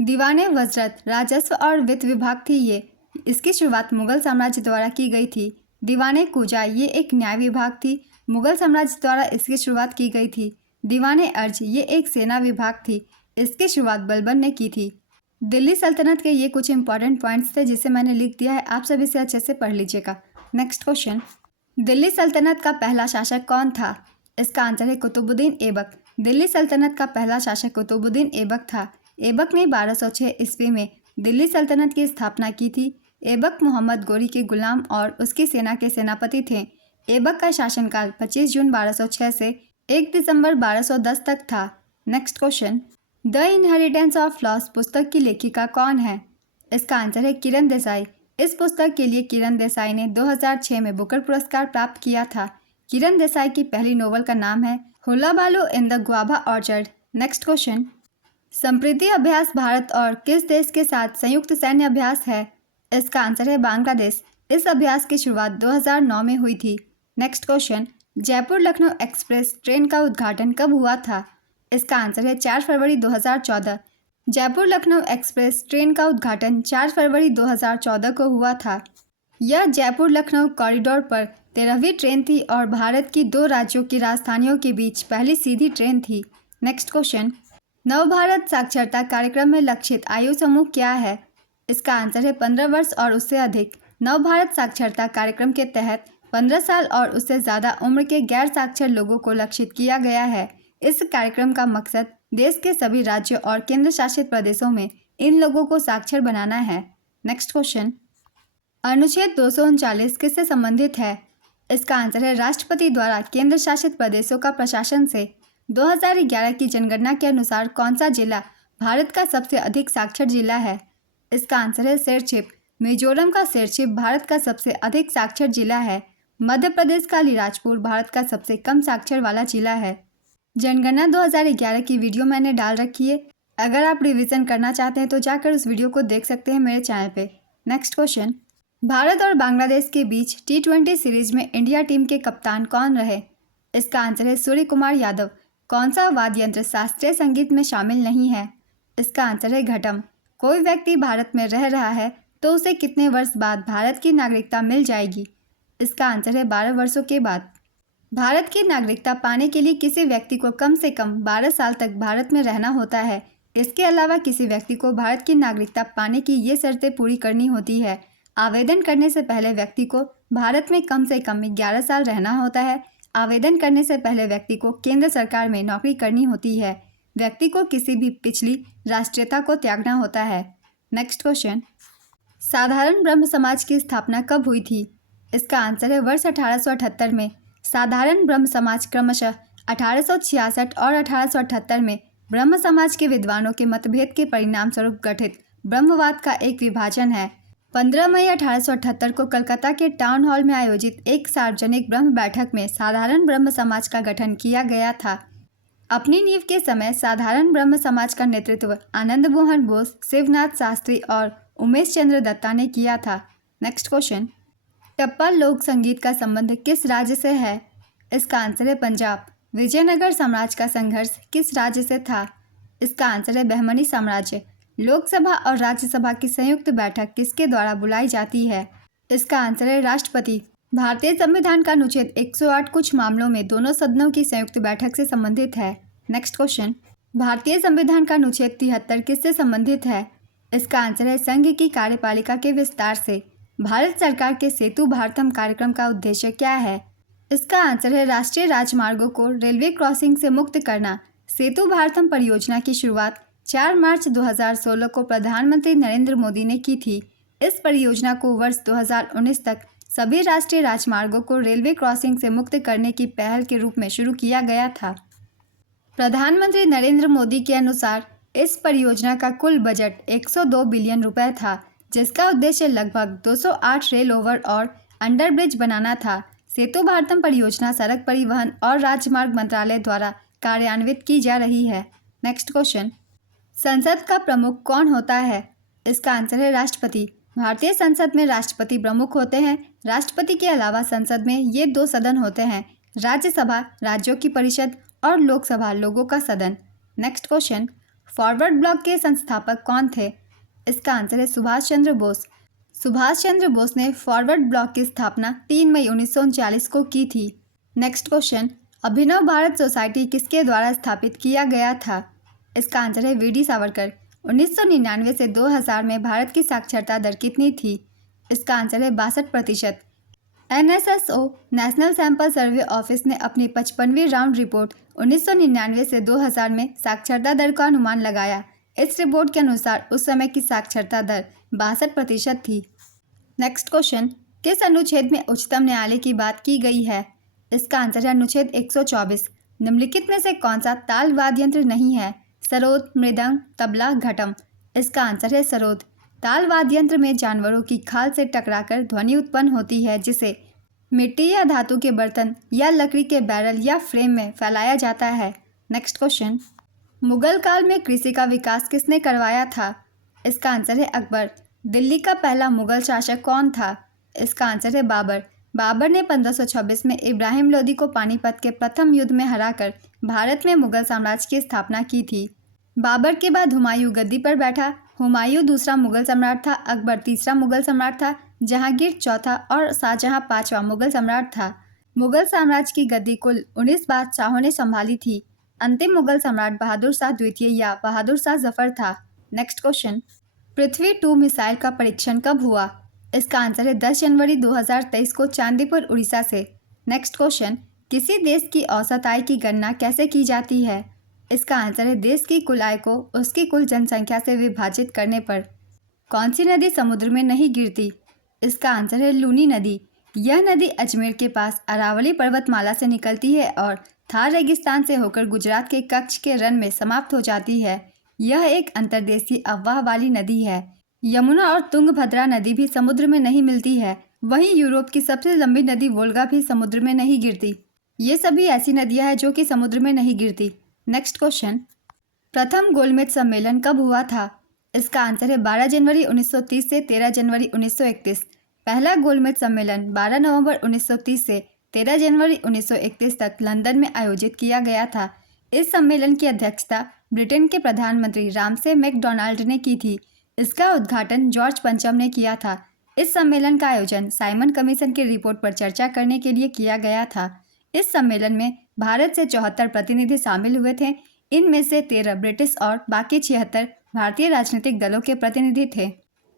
दीवाने वजरत राजस्व और वित्त विभाग थी। इसकी शुरुआत मुगल साम्राज्य द्वारा की गई थी। दीवाने कुजा, ये एक न्याय विभाग थी। मुगल साम्राज्य द्वारा इसकी शुरुआत की गई थी। दीवाने अर्ज, ये एक सेना विभाग थी। इसकी शुरुआत बलबन ने की थी। दिल्ली सल्तनत के ये कुछ इंपॉर्टेंट पॉइंट्स थे जिसे मैंने लिख दिया है, आप सभी से अच्छे से पढ़ लीजिएगा। नेक्स्ट क्वेश्चन, दिल्ली सल्तनत का पहला शासक कौन था? इसका आंसर है कुतुबुद्दीन ऐबक। दिल्ली सल्तनत का पहला शासक कुतुबुद्दीन ऐबक था। ऐबक ने 1206 ईस्वी में दिल्ली सल्तनत की स्थापना की थी। ऐबक मोहम्मद गोरी के गुलाम और उसकी सेना के सेनापति थे। ऐबक का शासनकाल 25 जून 1206 से 1 दिसंबर 1210 तक था। Next question, the inheritance of loss पुस्तक की लेखिका कौन है? इसका आंसर है किरण देसाई। इस पुस्तक के लिए किरण देसाई ने 2006 में बुकर पुरस्कार प्राप्त किया था। किरण देसाई की पहली नोवेल का नाम है hullabaloo in the guava orchard. Next question, Sampriti अभ्यास भारत और किस देश के साथ संयुक्त सैन्य अभ्यास है? इसका आंसर है बांग्लादेश। इस अभ्यास की शुरुआत 2009 में हुई थी। Next question, Jaipur Lucknow express train का उद्घाटन कब हुआ था? इसका आंसर है 4 फरवरी 2014। जयपुर लखनऊ एक्सप्रेस ट्रेन का उद्घाटन 4 फरवरी 2014 को हुआ था। यह जयपुर लखनऊ कॉरिडोर पर 13वीं ट्रेन थी और भारत की 2 राज्यों की राजधानियों के बीच पहली सीधी ट्रेन थी। नेक्स्ट क्वेश्चन, नवभारत साक्षरता कार्यक्रम में लक्षित आयु समूह क्या है? इसका आंसर है 15 वर्ष और उससे अधिक। नवभारत साक्षरता कार्यक्रम के तहत 15 साल और उससे ज़्यादा उम्र के गैर साक्षर लोगों को लक्षित किया गया है। इस कार्यक्रम का मकसद देश के सभी राज्यों और केंद्र शासित प्रदेशों में इन लोगों को साक्षर बनाना है। नेक्स्ट क्वेश्चन, अनुच्छेद 239 किससे संबंधित है? इसका आंसर है राष्ट्रपति द्वारा केंद्र शासित प्रदेशों का प्रशासन से। 2011 की जनगणना के अनुसार कौन सा जिला भारत का सबसे अधिक साक्षर जिला है? इसका आंसर है सिरछिप। मिजोरम का सिरछिप भारत का सबसे अधिक साक्षर जिला है। मध्य प्रदेश का अलीराजपुर भारत का सबसे कम साक्षर वाला जिला है। जनगणना 2011 की वीडियो मैंने डाल रखी है। अगर आप रिवीजन करना चाहते हैं तो जाकर उस वीडियो को देख सकते हैं मेरे चैनल पे। नेक्स्ट क्वेश्चन, भारत और बांग्लादेश के बीच T20 सीरीज में इंडिया टीम के कप्तान कौन रहे? इसका आंसर है सूर्य कुमार यादव। कौन सा वाद्य यंत्र शास्त्रीय संगीत में शामिल नहीं है? इसका आंसर है घटम। कोई व्यक्ति भारत में रह रहा है तो उसे कितने वर्ष बाद भारत की नागरिकता मिल जाएगी? इसका आंसर है 12 वर्षों के बाद। भारत की नागरिकता पाने के लिए किसी व्यक्ति को कम से कम 12 साल तक भारत में रहना होता है। इसके अलावा किसी व्यक्ति को भारत की नागरिकता पाने की ये शर्तें पूरी करनी होती है। आवेदन करने से पहले व्यक्ति को भारत में कम से कम 11 साल रहना होता है। आवेदन करने से पहले व्यक्ति को केंद्र सरकार में नौकरी करनी होती है। व्यक्ति को किसी भी पिछली राष्ट्रीयता को त्यागना होता है। नेक्स्ट क्वेश्चन, साधारण ब्रह्म समाज की स्थापना कब हुई थी? इसका आंसर है वर्ष 1878 में। साधारण ब्रह्म समाज क्रमशः 1866 और 1878 में ब्रह्म समाज के विद्वानों के मतभेद के परिणाम स्वरूप गठित ब्रह्मवाद का एक विभाजन है। 15 मई 1878 को कलकत्ता के टाउन हॉल में आयोजित एक सार्वजनिक ब्रह्म बैठक में साधारण ब्रह्म समाज का गठन किया गया था। अपनी नींव के समय साधारण ब्रह्म समाज का नेतृत्व आनंद मोहन बोस, शिवनाथ शास्त्री और उमेश चंद्र दत्ता ने किया था। नेक्स्ट क्वेश्चन, टप्पा लोक संगीत का संबंध किस राज्य से है? इसका आंसर है पंजाब। विजयनगर साम्राज्य का संघर्ष किस राज्य से था? इसका आंसर है बहमनी साम्राज्य। लोकसभा और राज्यसभा की संयुक्त बैठक किसके द्वारा बुलाई जाती है? इसका आंसर है राष्ट्रपति। भारतीय संविधान का अनुच्छेद 108 कुछ मामलों में दोनों सदनों की संयुक्त बैठक से संबंधित है। नेक्स्ट क्वेश्चन, भारतीय संविधान का अनुच्छेद 73 किससे संबंधित है? इसका आंसर है संघ की कार्यपालिका के विस्तार से। भारत सरकार के सेतु भारतम कार्यक्रम का उद्देश्य क्या है? इसका आंसर है राष्ट्रीय राजमार्गों को रेलवे क्रॉसिंग से मुक्त करना। सेतु भारतम परियोजना की शुरुआत 4 मार्च 2016 को प्रधानमंत्री नरेंद्र मोदी ने की थी। इस परियोजना को वर्ष 2019 तक सभी राष्ट्रीय राजमार्गों को रेलवे क्रॉसिंग से मुक्त करने की पहल के रूप में शुरू किया गया था। प्रधानमंत्री नरेंद्र मोदी के अनुसार इस परियोजना का कुल बजट 102 बिलियन रुपए था, जिसका उद्देश्य लगभग 208 रेल ओवर और अंडरब्रिज बनाना था। सेतु भारतम परियोजना सड़क परिवहन और राजमार्ग मंत्रालय द्वारा कार्यान्वित की जा रही है। नेक्स्ट क्वेश्चन, संसद का प्रमुख कौन होता है? इसका आंसर है राष्ट्रपति। भारतीय संसद में राष्ट्रपति प्रमुख होते हैं। राष्ट्रपति के अलावा संसद में ये 2 सदन होते हैं, राज्यसभा राज्यों की परिषद और लोकसभा लोगों का सदन। नेक्स्ट क्वेश्चन, फॉरवर्ड ब्लॉक के संस्थापक कौन थे? इसका आंसर है सुभाष चंद्र बोस। सुभाष चंद्र बोस ने फॉरवर्ड ब्लॉक की स्थापना 3 मई 1939 को की थी। नेक्स्ट क्वेश्चन, अभिनव भारत सोसाइटी किसके द्वारा स्थापित किया गया था? इसका आंसर है वी.डी. सावरकर। 1999 से 2000 में भारत की साक्षरता दर कितनी थी? इसका आंसर है 62%। NSSO national sample survey office ने अपनी 55वीं राउंड रिपोर्ट 1999 से 2000 में साक्षरता दर का अनुमान लगाया। इस रिपोर्ट के अनुसार उस समय की साक्षरता दर 62% थी। नेक्स्ट क्वेश्चन, किस अनुच्छेद में उच्चतम न्यायालय की बात की गई है? इसका आंसर है अनुच्छेद 124। निम्नलिखित में से कौन सा ताल वाद्य यंत्र नहीं है? सरोद, मृदंग, तबला, घटम। इसका आंसर है सरोद। ताल वाद्य यंत्र में जानवरों की खाल से टकराकर ध्वनि उत्पन्न होती है, जिसे मिट्टी या धातु के बर्तन या लकड़ी के बैरल या फ्रेम में फैलाया जाता है। नेक्स्ट क्वेश्चन, मुगल काल में कृषि का विकास किसने करवाया था? इसका आंसर है अकबर। दिल्ली का पहला मुगल शासक कौन था? इसका आंसर है बाबर। बाबर ने 1526 में इब्राहिम लोदी को पानीपत के प्रथम युद्ध में हराकर भारत में मुगल साम्राज्य की स्थापना की थी। बाबर के बाद हुमायूं गद्दी पर बैठा। हुमायूं दूसरा मुगल सम्राट था, अकबर तीसरा मुगल सम्राट था, जहांगीर चौथा और शाहजहां पांचवा मुगल सम्राट था। मुगल साम्राज्य की गद्दी कुल 19 बादशाहों ने संभाली थी। अंतिम मुगल सम्राट बहादुर शाह द्वितीय या बहादुर शाह जफर था। नेक्स्ट क्वेश्चन, पृथ्वी 2 मिसाइल का परीक्षण कब हुआ? इसका आंसर है 10 जनवरी 2023 को चांदीपुर, उड़ीसा से। नेक्स्ट क्वेश्चन, किसी देश की औसत आय की गणना कैसे की जाती है? इसका आंसर है देश की कुल आय को उसकी कुल जनसंख्या से विभाजित करने पर। कौन सी नदी समुद्र में नहीं गिरती? इसका आंसर है लूनी नदी। यह नदी अजमेर के पास अरावली पर्वतमाला से निकलती है और थार रेगिस्तान से होकर गुजरात के कच्छ के रण में समाप्त हो जाती है। यह एक अंतर्देशीय अफवाह वाली नदी है। यमुना और तुंगभद्रा नदी भी समुद्र में नहीं मिलती है। वहीं यूरोप की सबसे लंबी नदी वोल्गा भी समुद्र में नहीं गिरती। ये सभी ऐसी नदियां हैं जो कि समुद्र में नहीं गिरती। नेक्स्ट क्वेश्चन, प्रथम गोलमेज सम्मेलन कब हुआ था? इसका आंसर है 12 जनवरी 1930 से 13 जनवरी 1931। पहला गोलमेज सम्मेलन 12 नवंबर 1930 से 13 जनवरी 1931 तक लंदन में आयोजित किया गया था। इस सम्मेलन की अध्यक्षता ब्रिटेन के प्रधानमंत्री रामसे मैकडॉनाल्ड ने की थी। इसका उद्घाटन जॉर्ज पंचम ने किया था। इस सम्मेलन का आयोजन साइमन कमीशन की रिपोर्ट पर चर्चा करने के लिए किया गया था। इस सम्मेलन में भारत से 74 प्रतिनिधि शामिल हुए थे। इनमें से 13 ब्रिटिश और बाकी 76 भारतीय राजनीतिक दलों के प्रतिनिधि थे।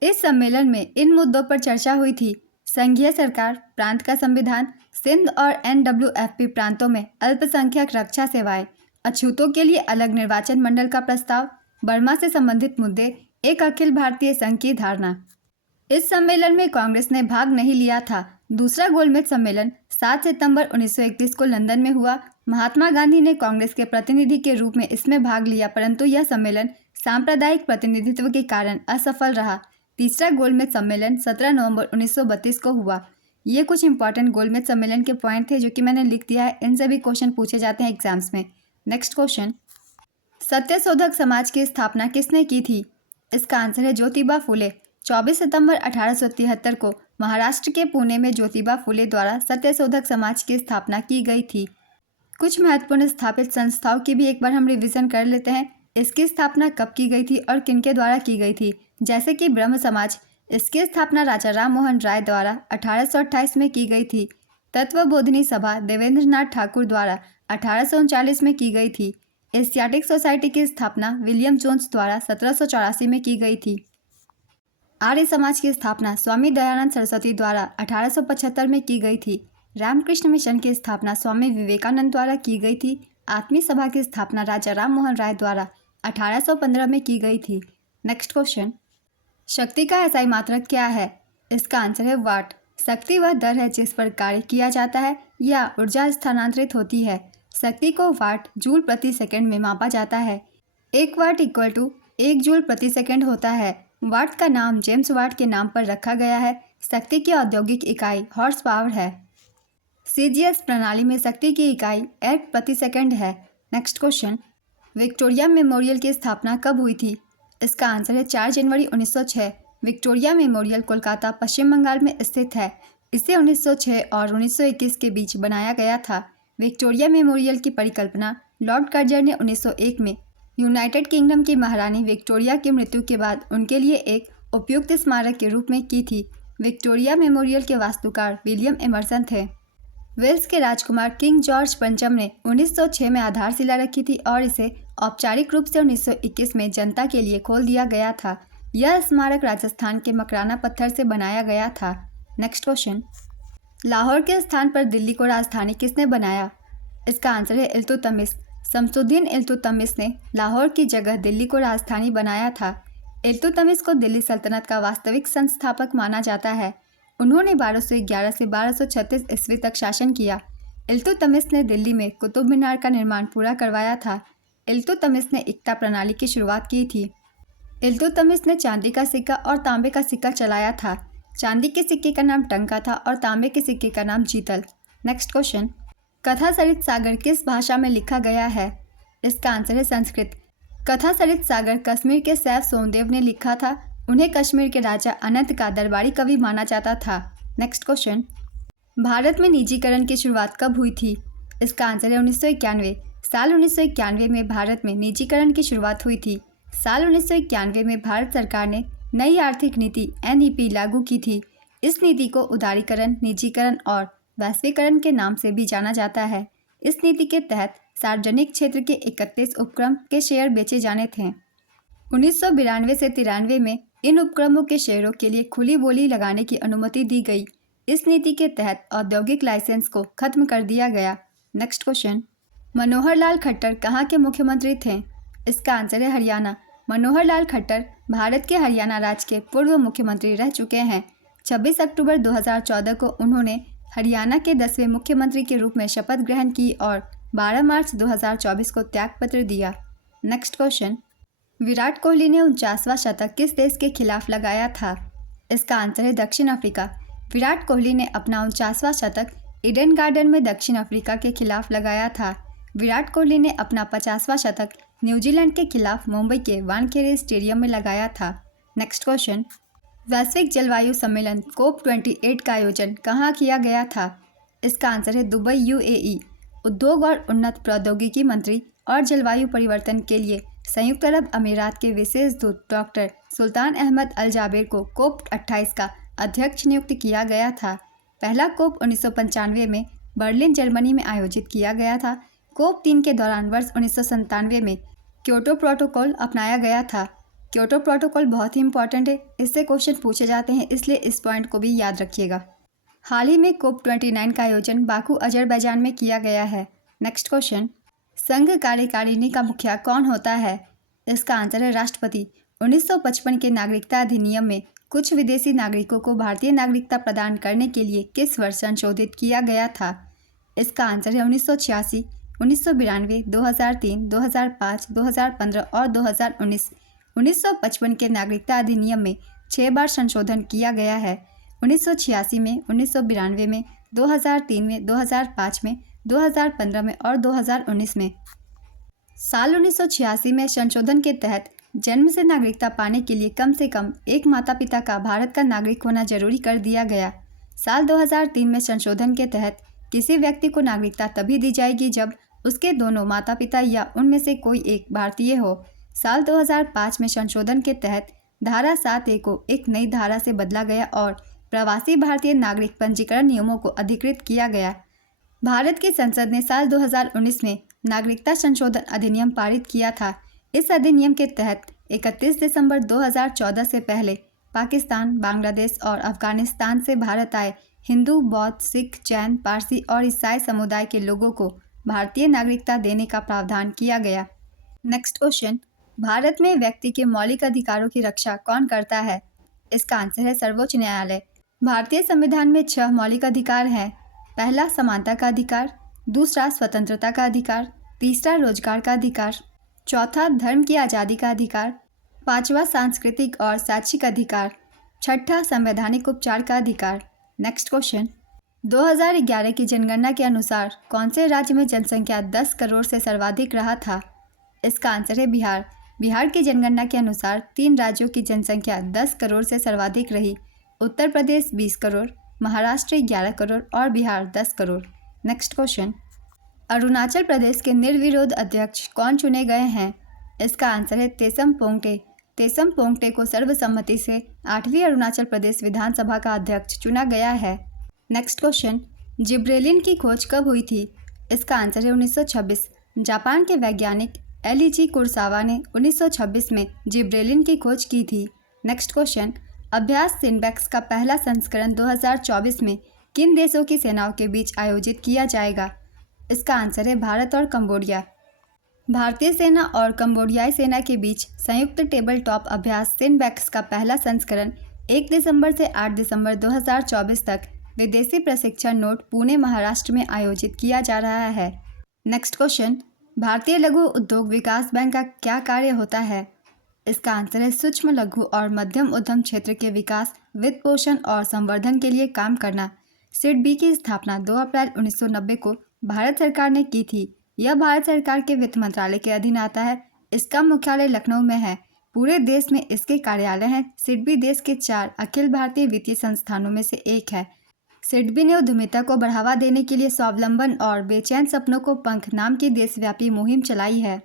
इस सम्मेलन में इन मुद्दों पर चर्चा हुई थी: संघीय सरकार, प्रांत का संविधान, सिंध और NWFP प्रांतों में अल्पसंख्यक रक्षा सेवाएं, अछूतों के लिए अलग निर्वाचन मंडल का प्रस्ताव, बर्मा से संबंधित मुद्दे, एक अखिल भारतीय संघ की धारणा। इस सम्मेलन में कांग्रेस ने भाग नहीं लिया था। दूसरा गोलमेज सम्मेलन 7 सितंबर 1931 को लंदन में हुआ। महात्मा गांधी ने कांग्रेस के प्रतिनिधि के रूप में इसमें भाग लिया, परंतु यह सम्मेलन सांप्रदायिक प्रतिनिधित्व के कारण असफल रहा। तीसरा गोलमेज सम्मेलन 17 नवंबर 1932 को हुआ। ये कुछ इंपॉर्टेंट गोलमेज सम्मेलन के पॉइंट थे जो कि मैंने लिख दिया है। इनसे भी क्वेश्चन पूछे जाते हैं एग्जाम्स में। नेक्स्ट क्वेश्चन, सत्यशोधक समाज की स्थापना किसने की थी? इसका आंसर है ज्योतिबा फुले। 24 सितंबर 1873 को महाराष्ट्र के पुणे में ज्योतिबा फुले द्वारा सत्यशोधक समाज की स्थापना की गई थी। कुछ महत्वपूर्ण स्थापित संस्थाओं की भी एक बार हम रिवीजन कर लेते हैं। इसकी स्थापना कब की गई थी और किनके द्वारा की गई थी? जैसे कि ब्रह्म समाज, इसकी स्थापना राजा राम मोहन राय द्वारा 1828 में की गई थी। तत्वबोधिनी सभा देवेंद्र नाथ ठाकुर द्वारा 1839 में की गई थी। एशियाटिक सोसाइटी की स्थापना विलियम जोन्स द्वारा 1784 में की गई थी। आर्य समाज की स्थापना स्वामी दयानंद सरस्वती द्वारा 1875 में की गई थी। रामकृष्ण मिशन की स्थापना स्वामी विवेकानंद द्वारा की गई थी। आत्मी सभा की स्थापना राजा राम मोहन राय द्वारा 1815 में की गई थी। नेक्स्ट क्वेश्चन, शक्ति का एसआई मात्रक क्या है? इसका आंसर है वाट। शक्ति वह दर है जिस पर कार्य किया जाता है या ऊर्जा स्थानांतरित होती है। शक्ति को वाट जूल प्रति सेकंड में मापा जाता है। 1 वाट इक्वल टू 1 जूल प्रति सेकंड होता है। वाट का नाम जेम्स वाट के नाम पर रखा गया है। शक्ति की औद्योगिक इकाई हॉर्स पावर है। CGS प्रणाली में शक्ति की इकाई एट प्रति सेकंड है। नेक्स्ट क्वेश्चन, विक्टोरिया मेमोरियल की स्थापना कब हुई थी? इसका आंसर है 4 जनवरी 1906। विक्टोरिया मेमोरियल कोलकाता, पश्चिम बंगाल में स्थित है। इसे 1906 और 1921 के बीच बनाया गया था। विक्टोरिया मेमोरियल की परिकल्पना लॉर्ड कर्जर ने 1901 में यूनाइटेड किंगडम की महारानी विक्टोरिया की मृत्यु के बाद उनके लिए एक उपयुक्त स्मारक के रूप में की थी। विक्टोरिया मेमोरियल के वास्तुकार विलियम एमर्सन थे। वेल्स के राजकुमार किंग जॉर्ज पंचम ने 1906 में आधारशिला रखी थी और इसे औपचारिक रूप से 1921 में जनता के लिए खोल दिया गया था। यह स्मारक राजस्थान के मकराना पत्थर से बनाया गया था। नेक्स्ट क्वेश्चन, लाहौर के स्थान पर दिल्ली को राजधानी किसने बनाया? इसका आंसर है इल्तुतमिश। शमसुद्दीन इल्तुतमिश ने लाहौर की जगह दिल्ली को राजधानी बनाया था। इल्तुतमिश को दिल्ली सल्तनत का वास्तविक संस्थापक माना जाता है। उन्होंने 1211 से 1236 ईस्वी तक शासन किया। इल्तुतमिश ने दिल्ली में कुतुब मीनार का निर्माण पूरा करवाया था। इल्तुतमिश ने इक्ता प्रणाली की शुरुआत की थी। इल्तुतमिश ने चांदी का सिक्का और तांबे का सिक्का चलाया था। चांदी के सिक्के का नाम टंका था और तांबे के सिक्के का नाम जीतल। नेक्स्ट क्वेश्चन, कथा सरित सागर किस भाषा में लिखा गया है? इसका आंसर है संस्कृत। कथा सरित सागर कश्मीर के सैफ सोमदेव ने लिखा था। उन्हें कश्मीर के राजा अनंत का दरबारी कवि माना जाता था। नेक्स्ट क्वेश्चन, भारत में निजीकरण की शुरुआत कब हुई थी? इसका आंसर है 1991। साल 1991 में भारत में निजीकरण की शुरुआत हुई थी। साल 1991 में भारत सरकार ने नई आर्थिक नीति NEP लागू की थी। इस नीति को उदारीकरण, निजीकरण और वैश्वीकरण के नाम से भी जाना जाता है। इस नीति के तहत सार्वजनिक क्षेत्र के 31 उपक्रम के शेयर बेचे जाने थे। 1992 से 93 में इन उपक्रमों के शेयरों के लिए खुली बोली लगाने की अनुमति दी गई। इस नीति के तहत औद्योगिक लाइसेंस को खत्म कर दिया गया। नेक्स्ट क्वेश्चन, मनोहर लाल खट्टर कहाँ के मुख्यमंत्री थे? इसका आंसर है हरियाणा। मनोहर लाल खट्टर भारत के हरियाणा राज्य के पूर्व मुख्यमंत्री रह चुके हैं। 26 अक्टूबर 2014 को उन्होंने हरियाणा के 10वें मुख्यमंत्री के रूप में शपथ ग्रहण की और 12 मार्च 2024 को त्यागपत्र दिया। नेक्स्ट क्वेश्चन, विराट कोहली ने 49वां शतक किस देश के खिलाफ लगाया था? इसका आंसर है दक्षिण अफ्रीका। विराट कोहली ने अपना 49वां शतक ईडन गार्डन में दक्षिण अफ्रीका के खिलाफ लगाया था। विराट कोहली ने अपना 50वां शतक न्यूजीलैंड के खिलाफ मुंबई के वानखेड़े स्टेडियम में लगाया था। नेक्स्ट क्वेश्चन, वैश्विक जलवायु सम्मेलन COP28 का आयोजन कहाँ किया गया था? इसका आंसर है दुबई UAE। उद्योग और उन्नत प्रौद्योगिकी मंत्री और जलवायु परिवर्तन के लिए संयुक्त अरब अमीरात के विशेष दूत डॉक्टर सुल्तान अहमद अल जाबेर को COP28 का अध्यक्ष नियुक्त किया गया था। पहला COP 1995 में बर्लिन जर्मनी में आयोजित किया गया था। COP 3 के दौरान वर्ष 1997 में क्योटो प्रोटोकॉल अपनाया गया था। क्योटो प्रोटोकॉल बहुत ही इंपॉर्टेंट है, इससे क्वेश्चन पूछे जाते हैं, इसलिए इस पॉइंट को भी याद रखिएगा। हाल ही में COP29 का आयोजन बाकू अजरबैजान में किया गया है। नेक्स्ट क्वेश्चन, संघ कार्यकारिणी का मुखिया कौन होता है? इसका आंसर है राष्ट्रपति। 1955 के नागरिकता अधिनियम में कुछ विदेशी नागरिकों को भारतीय नागरिकता प्रदान करने के लिए किस वर्ष संशोधित किया गया था? इसका आंसर है 1986, 1992, 2003, 2005, 2015 और 2019। 1955 के नागरिकता अधिनियम में 6 बार संशोधन किया गया है। 1986 में, 1992 में, 2003 में, 2005 में, 2015 में और 2019 में। साल 1986 में संशोधन के तहत जन्म से नागरिकता पाने के लिए कम से कम एक माता पिता का भारत का नागरिक होना जरूरी कर दिया गया। साल 2003 में संशोधन के तहत किसी व्यक्ति को नागरिकता तभी दी जाएगी जब उसके दोनों माता पिता या उनमें से कोई एक भारतीय हो। साल 2005 में संशोधन के तहत धारा 7A को एक नई धारा से बदला गया और प्रवासी भारतीय नागरिक पंजीकरण नियमों को अधिकृत किया गया। भारत की संसद ने साल 2019 में नागरिकता संशोधन अधिनियम पारित किया था। इस अधिनियम के तहत 31 दिसंबर 2014 से पहले पाकिस्तान, बांग्लादेश और अफगानिस्तान से भारत आए हिंदू, बौद्ध, सिख, जैन, पारसी और ईसाई समुदाय के लोगों को भारतीय नागरिकता देने का प्रावधान किया गया। नेक्स्ट क्वेश्चन, भारत में व्यक्ति के मौलिक अधिकारों की रक्षा कौन करता है? इसका आंसर है सर्वोच्च न्यायालय। भारतीय संविधान में 6 मौलिक अधिकार हैं। पहला समानता का अधिकार, दूसरा स्वतंत्रता का अधिकार, तीसरा रोजगार का अधिकार, चौथा धर्म की आज़ादी का अधिकार, पांचवा सांस्कृतिक और शैक्षिक अधिकार, छठा संवैधानिक उपचार का अधिकार। नेक्स्ट क्वेश्चन, 2011 की जनगणना के अनुसार कौन से राज्य में जनसंख्या 10 करोड़ से सर्वाधिक रहा था? इसका आंसर है बिहार। बिहार की जनगणना के अनुसार 3 राज्यों की जनसंख्या 10 करोड़ से सर्वाधिक रही। उत्तर प्रदेश 20 करोड़, महाराष्ट्र 11 करोड़ और बिहार 10 करोड़। नेक्स्ट क्वेश्चन, अरुणाचल प्रदेश के निर्विरोध अध्यक्ष कौन चुने गए हैं? इसका आंसर है तेसम पोंगटे। तेसम पोंगटे को सर्वसम्मति से 8वीं अरुणाचल प्रदेश विधानसभा का अध्यक्ष चुना गया है। नेक्स्ट क्वेश्चन, जिब्रेलिन की खोज कब हुई थी? इसका आंसर है 1926। जापान के वैज्ञानिक एलिजी कुरसावा ने 1926 में जिब्रेलिन की खोज की थी। नेक्स्ट क्वेश्चन, अभ्यास सिंबैक्स का पहला संस्करण 2024 में किन देशों की सेनाओं के बीच आयोजित किया जाएगा? इसका आंसर है भारत और कंबोडिया। भारतीय सेना और कंबोडियाई सेना के बीच संयुक्त टेबल टॉप अभ्यास सिनबैक्स का पहला संस्करण 1 दिसंबर से 8 दिसंबर 2024 तक विदेशी प्रशिक्षण नोट पुणे महाराष्ट्र में आयोजित किया जा रहा है। नेक्स्ट क्वेश्चन, भारतीय लघु उद्योग विकास बैंक का क्या कार्य होता है? इसका आंसर है सूक्ष्म लघु और मध्यम उद्यम क्षेत्र के विकास, वित्त पोषण और संवर्धन के लिए काम करना। सिडबी की स्थापना 2 अप्रैल 1990 को भारत सरकार ने की थी। यह भारत सरकार के वित्त मंत्रालय के अधीन आता है। इसका मुख्यालय लखनऊ में है। पूरे देश में इसके कार्यालय हैं। सिडबी देश के 4 अखिल भारतीय वित्तीय संस्थानों में से एक है। सिडबी ने उद्यमिता को बढ़ावा देने के लिए स्वावलंबन और बेचैन सपनों को पंख नाम की देशव्यापी मुहिम चलाई है।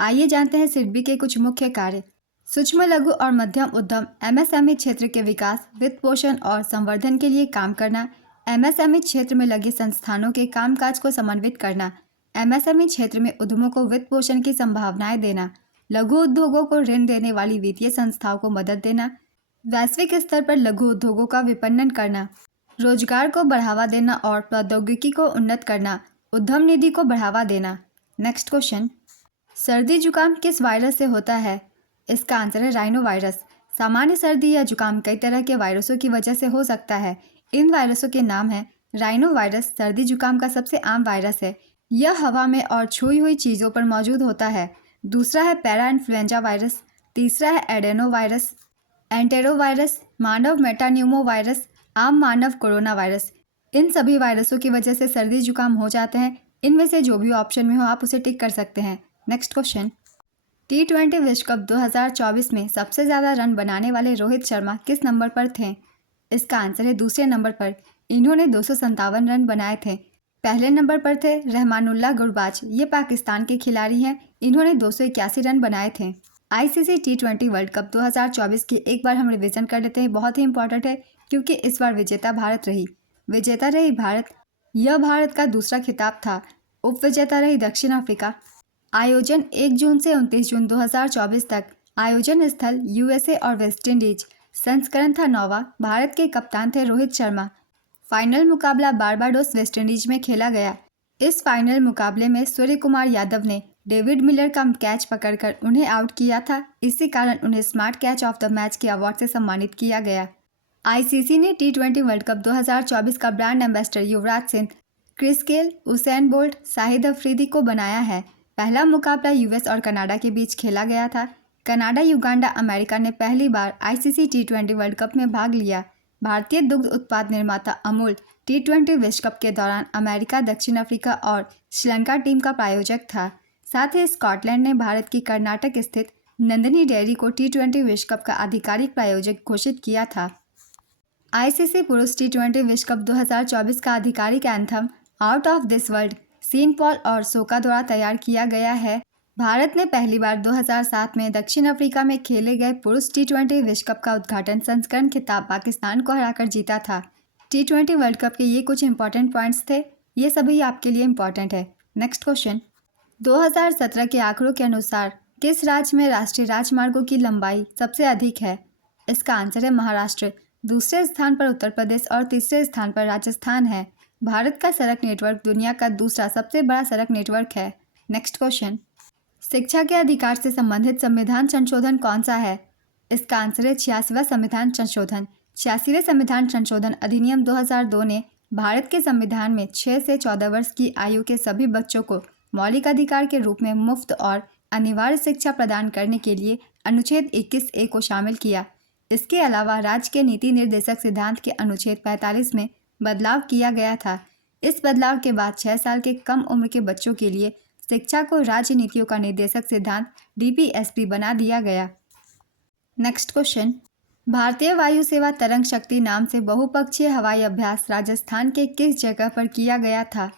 आइए जानते हैं सिडबी के कुछ मुख्य कार्य। सूक्ष्म लघु और मध्यम उद्यम एमएसएमई क्षेत्र के विकास, वित्त पोषण और संवर्धन के लिए काम करना। एमएसएमई क्षेत्र में लगे संस्थानों के कामकाज को समन्वित करना। एमएसएमई क्षेत्र में उद्यमों को वित्त पोषण की संभावनाएं देना। लघु उद्योगों को ऋण देने वाली वित्तीय संस्थाओं को मदद देना। वैश्विक स्तर पर लघु उद्योगों का विपणन करना। रोजगार को बढ़ावा देना और प्रौद्योगिकी को उन्नत करना। उद्यम निधि को बढ़ावा देना। नेक्स्ट क्वेश्चन, सर्दी जुकाम किस वायरस से होता है? इसका आंसर है राइनो वायरस। सामान्य सर्दी या जुकाम कई तरह के वायरसों की वजह से हो सकता है। इन वायरसों के नाम हैं राइनो वायरस सर्दी जुकाम का सबसे आम वायरस है। यह हवा में और छुई हुई चीज़ों पर मौजूद होता है। दूसरा है पैरा इन्फ्लुएंजा वायरस। तीसरा है एडेनो वायरस, एंटेरो वायरस, मानव मेटान्यूमो वायरस, आम मानव कोरोना वायरस। इन सभी वायरसों की वजह से सर्दी जुकाम हो जाते हैं। इनमें से जो भी ऑप्शन में हो आप उसे टिक कर सकते हैं। नेक्स्ट क्वेश्चन, T20 विश्व कप 2024 में सबसे ज़्यादा रन बनाने वाले रोहित शर्मा किस नंबर पर थे? इसका आंसर है दूसरे नंबर पर। इन्होंने 257 रन बनाए थे। पहले नंबर पर थे रहमानुल्लाह गुरबाज। ये पाकिस्तान के खिलाड़ी हैं। इन्होंने 281 रन बनाए थे। ICC T20 वर्ल्ड कप 2024 की एक बार हम रिवीजन कर लेते हैं। बहुत ही इंपॉर्टेंट है क्योंकि इस बार विजेता भारत रही। विजेता रही भारत। यह भारत का दूसरा खिताब था। उप विजेता रही दक्षिण अफ्रीका। आयोजन 1 जून से 29 जून 2024 तक। आयोजन स्थल USA और वेस्ट इंडीज। संस्करण था 9वां। भारत के कप्तान थे रोहित शर्मा। फाइनल मुकाबला बारबाडोस वेस्ट इंडीज में खेला गया। इस फाइनल मुकाबले में सूर्य कुमार यादव ने डेविड मिलर का कैच पकड़कर उन्हें आउट किया था। इसी कारण उन्हें smart catch of the match के अवार्ड से सम्मानित किया गया। ICC ने T20 वर्ल्ड कप 2024 का brand ambassador Yuvraj Singh, Chris Gayle, Usain Bolt, Shahid Afridi को बनाया है। पहला मुकाबला US और कनाडा के बीच खेला गया था। कनाडा, युगांडा, अमेरिका ने पहली बार ICC T20 वर्ल्ड कप में भाग लिया। भारतीय दुग्ध उत्पाद निर्माता अमूल T20 विश्व कप के दौरान अमेरिका, दक्षिण अफ्रीका और श्रीलंका टीम का प्रायोजक था। साथ ही स्कॉटलैंड ने भारत की कर्नाटक स्थित नंदिनी डेयरी को T20 विश्व कप का आधिकारिक प्रायोजक घोषित किया था। ICC पुरुष T20 विश्व कप 2024 का आधिकारिक anthem out of this world Sean Paul और सोका द्वारा तैयार किया गया है। भारत ने पहली बार 2007 में दक्षिण अफ्रीका में खेले गए पुरुष T20 विश्व कप का उद्घाटन संस्करण खिताब पाकिस्तान को हराकर जीता था। T20 वर्ल्ड कप के ये कुछ इंपॉर्टेंट पॉइंट्स थे। ये सभी आपके लिए इंपॉर्टेंट है। नेक्स्ट क्वेश्चन, 2017 के आंकड़ों के अनुसार किस राज्य में राष्ट्रीय राजमार्गों की लंबाई सबसे अधिक है? इसका आंसर है महाराष्ट्र। दूसरे स्थान पर उत्तर प्रदेश और तीसरे स्थान पर राजस्थान है। भारत का सड़क नेटवर्क दुनिया का दूसरा सबसे बड़ा सड़क नेटवर्क है। नेक्स्ट क्वेश्चन, शिक्षा के अधिकार से संबंधित संविधान संशोधन कौन सा है? इसका आंसर है 86वां संविधान संशोधन। 86वें संविधान संशोधन अधिनियम 2002 ने भारत के संविधान में 6 से 14 वर्ष की आयु के सभी बच्चों को मौलिक अधिकार के रूप में मुफ्त और अनिवार्य शिक्षा प्रदान करने के लिए अनुच्छेद 21A को शामिल किया। इसके अलावा राज्य के नीति निर्देशक सिद्धांत के अनुच्छेद 45 में बदलाव किया गया था। इस बदलाव के बाद 6 साल के कम उम्र के बच्चों के लिए शिक्षा को राज्य नीतियों का निर्देशक सिद्धांत DPSP बना दिया गया। नेक्स्ट क्वेश्चन, भारतीय वायु सेवा तरंग शक्ति नाम से बहुपक्षीय हवाई अभ्यास राजस्थान के किस जगह पर किया गया था?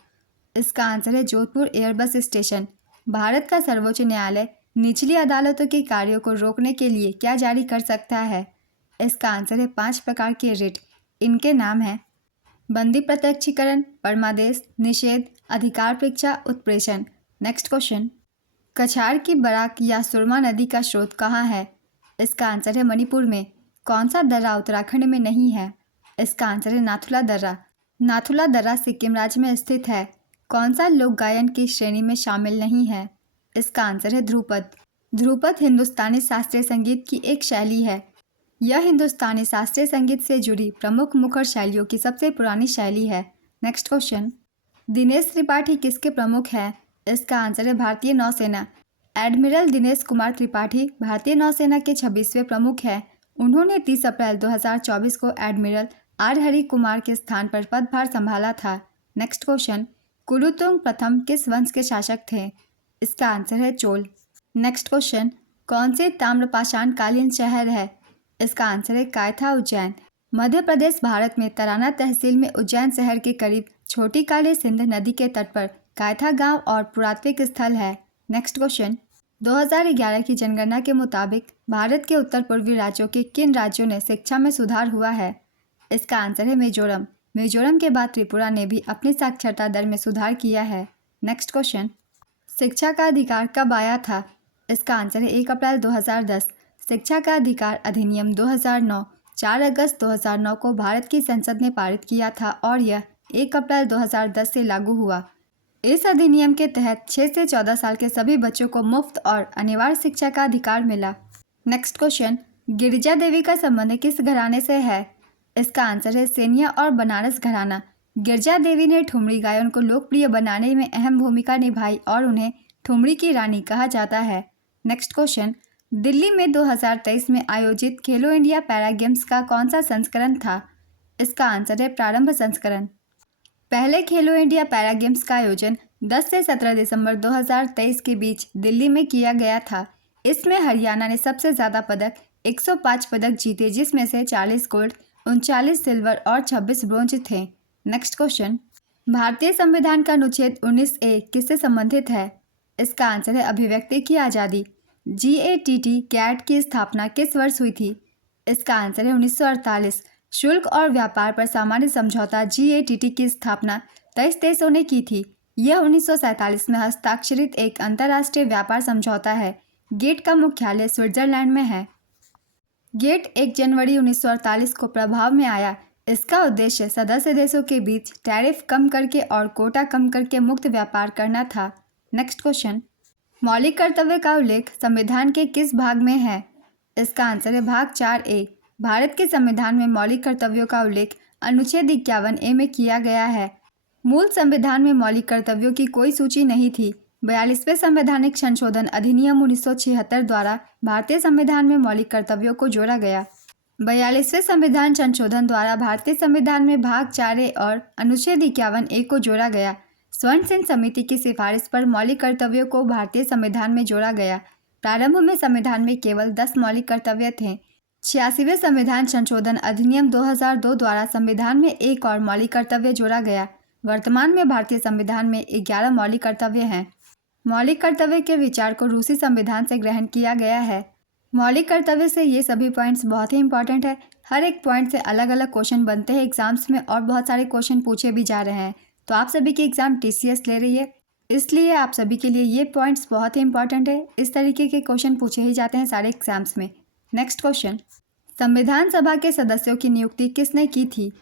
इसका आंसर है जोधपुर एयरबस स्टेशन। भारत का सर्वोच्च न्यायालय निचली अदालतों के कार्यों को रोकने के लिए क्या जारी कर सकता है? इसका आंसर है 5 प्रकार के रिट। इनके नाम हैं बंदी प्रत्यक्षीकरण, परमादेश, निषेध, अधिकार परीक्षा, उत्प्रेषण। नेक्स्ट क्वेश्चन, कछार की बराक या सुरमा नदी का स्रोत कहाँ है? इसका आंसर है मणिपुर में। कौन सा दर्रा उत्तराखंड में नहीं है? इसका आंसर है नाथुला दर्रा। नाथुला दर्रा सिक्किम राज्य में स्थित है। कौन सा लोक गायन की श्रेणी में शामिल नहीं है? इसका आंसर है ध्रुपद। ध्रुपद हिंदुस्तानी शास्त्रीय संगीत की एक शैली है। यह हिंदुस्तानी शास्त्रीय संगीत से जुड़ी प्रमुख मुखर शैलियों की सबसे पुरानी शैली है। नेक्स्ट क्वेश्चन, दिनेश त्रिपाठी किसके प्रमुख हैं? इसका आंसर है भारतीय नौसेना। एडमिरल दिनेश कुमार त्रिपाठी भारतीय नौसेना के 26वें प्रमुख हैं। उन्होंने 30 अप्रैल 2024 को एडमिरल आर हरि कुमार के स्थान पर पदभार संभाला था। नेक्स्ट क्वेश्चन, कुलोत्तुंग प्रथम किस वंश के शासक थे? इसका आंसर है चोल। नेक्स्ट क्वेश्चन, कौन से ताम्रपाषाण कालीन शहर है? इसका आंसर है कायथा उज्जैन। मध्य प्रदेश भारत में तराना तहसील में उज्जैन शहर के करीब छोटी काली सिंध नदी के तट पर कायथा गांव और पुरातात्विक स्थल है। नेक्स्ट क्वेश्चन, 2011 की जनगणना के मुताबिक भारत के उत्तर पूर्वी राज्यों के किन राज्यों ने शिक्षा में सुधार हुआ है? इसका आंसर है मिजोरम। मिजोरम के बाद त्रिपुरा ने भी अपनी साक्षरता दर में सुधार किया है। नेक्स्ट क्वेश्चन, शिक्षा का अधिकार कब आया था? इसका आंसर है 1 अप्रैल 2010। शिक्षा का अधिकार अधिनियम 2009 4 अगस्त 2009 को भारत की संसद ने पारित किया था और यह 1 अप्रैल 2010 से लागू हुआ। इस अधिनियम के तहत 6 से 14 साल के सभी बच्चों को मुफ्त और अनिवार्य शिक्षा का अधिकार मिला। नेक्स्ट क्वेश्चन, गिरिजा देवी का संबंध किस घराने से है? इसका आंसर है सेनिया और बनारस घराना। गिरिजा देवी ने ठुमरी गायन को लोकप्रिय बनाने में अहम भूमिका निभाई और उन्हें ठुमरी की रानी कहा जाता है। नेक्स्ट क्वेश्चन, दिल्ली में 2023 में आयोजित खेलो इंडिया पैरा गेम्स का कौन सा संस्करण था? इसका आंसर है प्रारंभ संस्करण। पहले खेलो इंडिया पैरा गेम्स का आयोजन 10 से 17 दिसंबर 2023 के बीच दिल्ली में किया गया था। इसमें हरियाणा ने सबसे ज़्यादा पदक 105 पदक जीते, जिसमें से 40 गोल्ड, 39 सिल्वर और 26 ब्रोंज थे। नेक्स्ट क्वेश्चन, भारतीय संविधान का अनुच्छेद 19A किससे संबंधित है? इसका आंसर है अभिव्यक्ति की आज़ादी। GATT कैट की स्थापना किस वर्ष हुई थी? इसका आंसर है 1948। शुल्क और व्यापार पर सामान्य समझौता GATT की स्थापना 23 देशों ने की थी। यह 1947 में हस्ताक्षरित एक अंतर्राष्ट्रीय व्यापार समझौता है। गेट का मुख्यालय स्विट्जरलैंड में है। गेट 1 जनवरी 1948 को प्रभाव में आया। इसका उद्देश्य सदस्य देशों के बीच टैरिफ कम करके और कोटा कम करके मुक्त व्यापार करना था। नेक्स्ट क्वेश्चन, मौलिक कर्तव्य का उल्लेख संविधान के किस भाग में है? इसका आंसर है भाग 4A। भारत के संविधान में मौलिक कर्तव्यों का उल्लेख अनुच्छेद 51A में किया गया है। मूल संविधान में मौलिक कर्तव्यों की कोई सूची नहीं थी। 42वें संवैधानिक संशोधन अधिनियम 1976 द्वारा भारतीय संविधान में मौलिक कर्तव्यों को जोड़ा गया। 42वें संविधान संशोधन द्वारा भारतीय संविधान में भाग 4A और अनुच्छेद 51A को जोड़ा गया। स्वर्ण सिंह समिति की सिफारिश पर मौलिक कर्तव्यों को भारतीय संविधान में जोड़ा गया। प्रारंभ में संविधान में केवल 10 मौलिक कर्तव्य थे। 86वें संविधान संशोधन अधिनियम 2002 द्वारा संविधान में एक और मौलिक कर्तव्य जोड़ा गया। वर्तमान में भारतीय संविधान में 11 मौलिक कर्तव्य हैं। मौलिक कर्तव्य के विचार को रूसी संविधान से ग्रहण किया गया है। मौलिक कर्तव्य से ये सभी पॉइंट्स बहुत ही इंपॉर्टेंट है। हर एक पॉइंट से अलग अलग क्वेश्चन बनते हैं एग्जाम्स में और बहुत सारे क्वेश्चन पूछे भी जा रहे हैं। तो आप सभी की एग्ज़ाम TCS ले रही है, इसलिए आप सभी के लिए ये पॉइंट्स बहुत ही इंपॉर्टेंट है। इस तरीके के क्वेश्चन पूछे ही जाते हैं सारे एग्जाम्स में। नेक्स्ट क्वेश्चन, संविधान सभा के सदस्यों की नियुक्ति किसने की थी?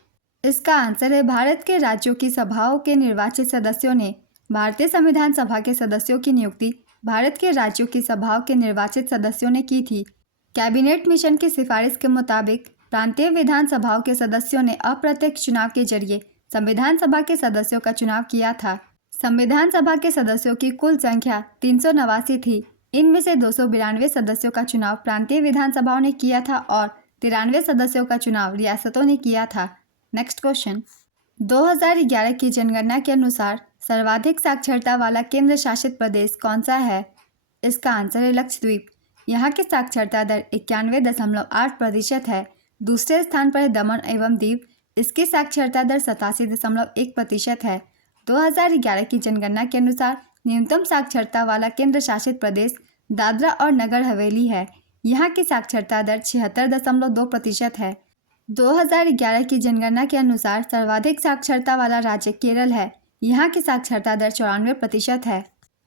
इसका आंसर है भारत के राज्यों की सभाओं के निर्वाचित सदस्यों ने। भारतीय संविधान सभा के सदस्यों की नियुक्ति भारत के राज्यों की सभाओं के निर्वाचित सदस्यों ने की थी। कैबिनेट मिशन की सिफारिश के मुताबिक प्रांतीय विधानसभाओं के सदस्यों ने अप्रत्यक्ष चुनाव के जरिए संविधान सभा के सदस्यों का चुनाव किया था। संविधान सभा के सदस्यों की कुल संख्या 389 थी। इनमें से 292 सदस्यों का चुनाव प्रांतीय विधानसभाओं ने किया था और 93 सदस्यों का चुनाव रियासतों ने किया था। नेक्स्ट क्वेश्चन, 2011 की जनगणना के अनुसार सर्वाधिक साक्षरता वाला केंद्र शासित प्रदेश कौन सा है? इसका आंसर है लक्षद्वीप। यहाँ की साक्षरता दर 91.8% है। दूसरे स्थान पर है दमन एवं दीव। इसकी साक्षरता दर 87.1% है। 2011 की जनगणना के अनुसार न्यूनतम साक्षरता वाला केंद्र शासित प्रदेश दादरा और नगर हवेली है। यहाँ की साक्षरता दर 76.2% है। 2011 की जनगणना के अनुसार सर्वाधिक साक्षरता वाला राज्य केरल है। यहाँ की साक्षरता दर 94% है।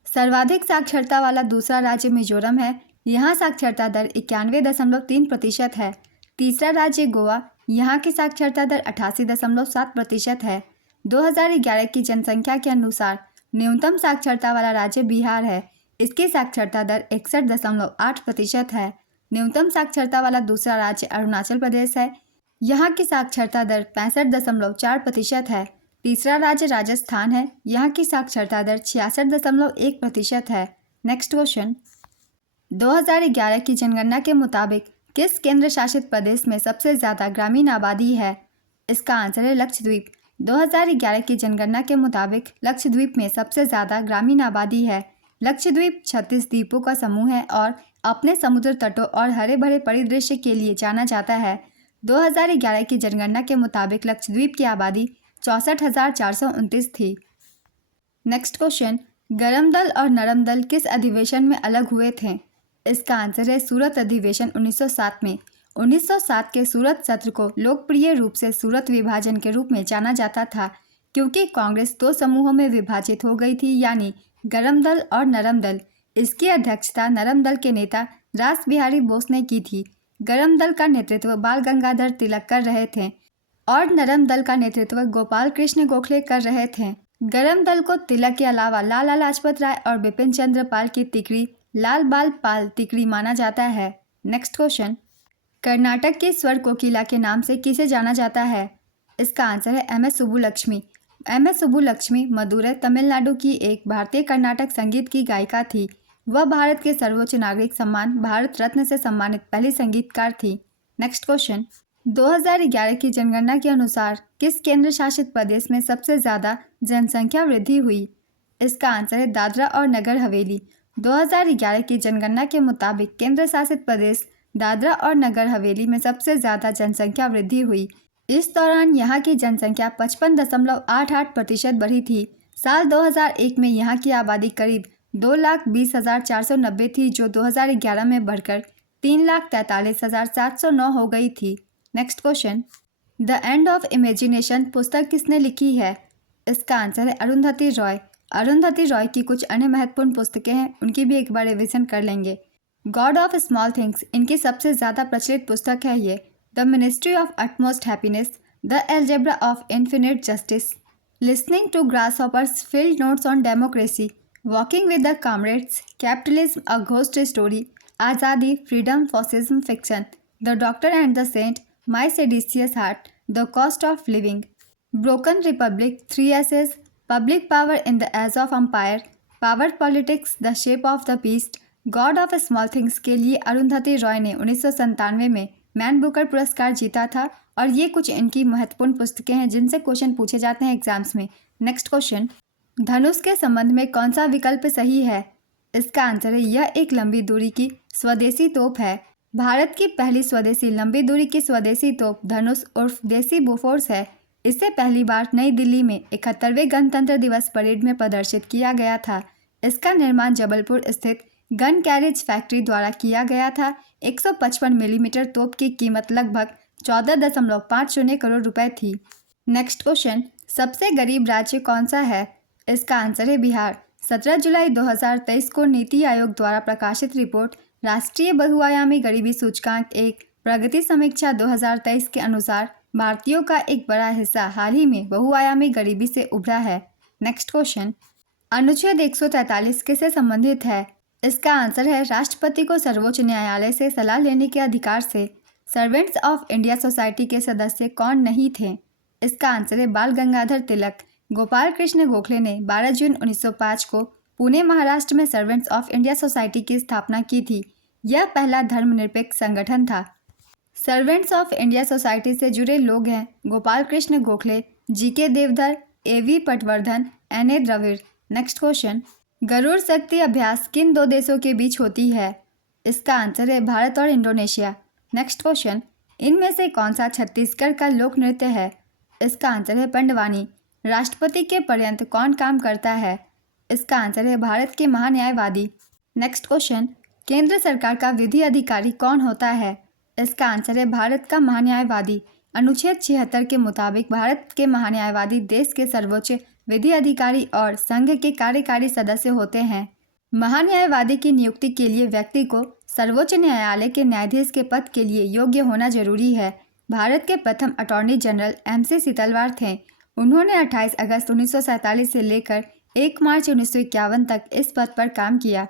सर्वाधिक साक्षरता वाला दूसरा राज्य मिजोरम है। यहाँ साक्षरता दर 91.3% है। तीसरा राज्य गोवा, यहाँ की साक्षरता दर 88.7% है। 2011 की जनसंख्या के अनुसार न्यूनतम साक्षरता वाला राज्य बिहार है। इसकी साक्षरता दर 61.8% है। न्यूनतम साक्षरता वाला दूसरा राज्य अरुणाचल प्रदेश है। यहाँ की साक्षरता दर 65.4% है। तीसरा राज्य राजस्थान है। यहाँ की साक्षरता दर 66.1% है। नेक्स्ट क्वेश्चन, 2011 की जनगणना के मुताबिक किस केंद्र शासित प्रदेश में सबसे ज़्यादा ग्रामीण आबादी है? इसका आंसर है लक्षद्वीप। 2011 की जनगणना के मुताबिक लक्षद्वीप में सबसे ज़्यादा ग्रामीण आबादी है। लक्षद्वीप 36 द्वीपों का समूह है और अपने समुद्र तटों और हरे भरे परिदृश्य के लिए जाना जाता है। 2011 की जनगणना के मुताबिक लक्षद्वीप की आबादी 64,429 थी। नेक्स्ट क्वेश्चन, गरम दल और नरम दल किस अधिवेशन में अलग हुए थे? इसका आंसर है सूरत अधिवेशन 1907 में। 1907 के सूरत सत्र को लोकप्रिय रूप से सूरत विभाजन के रूप में जाना जाता था, क्योंकि कांग्रेस दो समूहों में विभाजित हो गई थी, यानी गरम दल और नरम दल। इसकी अध्यक्षता नरम दल के नेता रास बिहारी बोस ने की थी। गरम दल का नेतृत्व बाल गंगाधर तिलक कर रहे थे और नरम दल का नेतृत्व गोपाल कृष्ण गोखले कर रहे थे। गरम दल को तिलक के अलावा लाला लाजपत राय और बिपिन चंद्र पाल की तिकड़ी लाल बाल पाल तिकड़ी माना जाता है। नेक्स्ट क्वेश्चन, कर्नाटक की स्वर कोकिला के नाम से किसे जाना जाता है? इसका आंसर है एम एस सुब्बुलक्ष्मी। एम एस सुब्बुलक्ष्मी मदुरै तमिलनाडु की एक भारतीय कर्नाटक संगीत की गायिका थी। वह भारत के सर्वोच्च नागरिक सम्मान भारत रत्न से सम्मानित पहली संगीतकार थी। नेक्स्ट क्वेश्चन, 2011 की जनगणना के अनुसार किस केंद्र शासित प्रदेश में सबसे ज़्यादा जनसंख्या वृद्धि हुई? इसका आंसर है दादरा और नगर हवेली। 2011 की जनगणना के मुताबिक केंद्र शासित प्रदेश दादरा और नगर हवेली में सबसे ज़्यादा जनसंख्या वृद्धि हुई। इस दौरान यहाँ की जनसंख्या 55.88% बढ़ी थी। साल 2001 में यहाँ की आबादी करीब 2,20,490 थी, जो 2011 में बढ़कर 3,43,709 हो गई थी। Next question, the end of imagination पुस्तक किसने लिखी है? इसका आंसर है अरुंधति रॉय। अरुंधति रॉय की कुछ अन्य महत्वपूर्ण पुस्तकें हैं, उनकी भी एक बार रिविजन कर लेंगे। गॉड ऑफ स्मॉल थिंग्स इनकी सबसे ज़्यादा प्रचलित पुस्तक है ये। The ministry of utmost happiness, the algebra of infinite justice, listening to grasshoppers, field notes on democracy, walking with the comrades, capitalism a ghost story, Azadi, freedom, fascism, fiction, the doctor and the saint, my seditious heart, the cost of living, broken republic, 3 essays, public power in the age of empire, power politics, the shape of the beast, god of small things के लिए अरुंधति रॉय ने 1997 में man Booker पुरस्कार जीता था और ये कुछ इनकी महत्वपूर्ण पुस्तकें हैं जिनसे क्वेश्चन पूछे जाते हैं एग्जाम्स में। नेक्स्ट क्वेश्चन, धनुष के संबंध में कौन सा विकल्प सही है? इसका आंसर है यह एक लंबी दूरी की स्वदेशी तोप है। भारत की पहली स्वदेशी लंबी दूरी की स्वदेशी तोप धनुष उर्फ देसी बोफोर्स है। इसे पहली बार नई दिल्ली में 71वें गणतंत्र दिवस परेड में प्रदर्शित किया गया था। इसका निर्माण जबलपुर स्थित गन कैरेज फैक्ट्री द्वारा किया गया था। 155 मिलीमीटर तोप की कीमत लगभग 14.50 करोड़ रुपए थी। नेक्स्ट क्वेश्चन, सबसे गरीब राज्य कौन सा है? इसका आंसर है बिहार। 17 जुलाई 2023 को नीति आयोग द्वारा प्रकाशित रिपोर्ट राष्ट्रीय बहुआयामी गरीबी सूचकांक एक प्रगति समीक्षा 2023 के अनुसार भारतीयों का एक बड़ा हिस्सा हाल ही में बहुआयामी गरीबी से उभरा है। नेक्स्ट क्वेश्चन, अनुच्छेद 143 किससे संबंधित है? इसका आंसर है राष्ट्रपति को सर्वोच्च न्यायालय से सलाह लेने के अधिकार से। सर्वेंट्स ऑफ इंडिया सोसाइटी के सदस्य कौन नहीं थे? इसका आंसर है बाल गंगाधर तिलक। गोपाल कृष्ण गोखले ने 12 जून 1905 को पुणे महाराष्ट्र में सर्वेंट्स ऑफ इंडिया सोसाइटी की स्थापना की थी। यह पहला धर्मनिरपेक्ष संगठन था। सर्वेंट्स ऑफ इंडिया सोसाइटी से जुड़े लोग हैं Gopal Krishna Gokhale, G K. Deodhar, A V. Patwardhan, N A. Dravid. Next question, Garuda Shakti अभ्यास किन दो देशों के बीच होती है? इसका आंसर है भारत और इंडोनेशिया। नेक्स्ट क्वेश्चन, इनमें से कौन सा छत्तीसगढ़ का लोक नृत्य है? इसका आंसर है पंडवानी। राष्ट्रपति के पर्यंत कौन काम करता है? इसका आंसर है भारत के महान्यायवादी। नेक्स्ट क्वेश्चन, केंद्र सरकार का विधि अधिकारी कौन होता है? इसका आंसर है भारत का महान्यायवादी। अनुच्छेद 76 के मुताबिक भारत के महान्यायवादी देश के सर्वोच्च विधि अधिकारी और संघ के कार्यकारी सदस्य होते हैं। महान्यायवादी की नियुक्ति के लिए व्यक्ति को सर्वोच्च न्यायालय के न्यायाधीश के पद के लिए योग्य होना जरूरी है। भारत के प्रथम अटॉर्नी जनरल MC सितलवार थे। उन्होंने 28 अगस्त 1947 से लेकर 1 मार्च 1951 तक इस पद पर काम किया।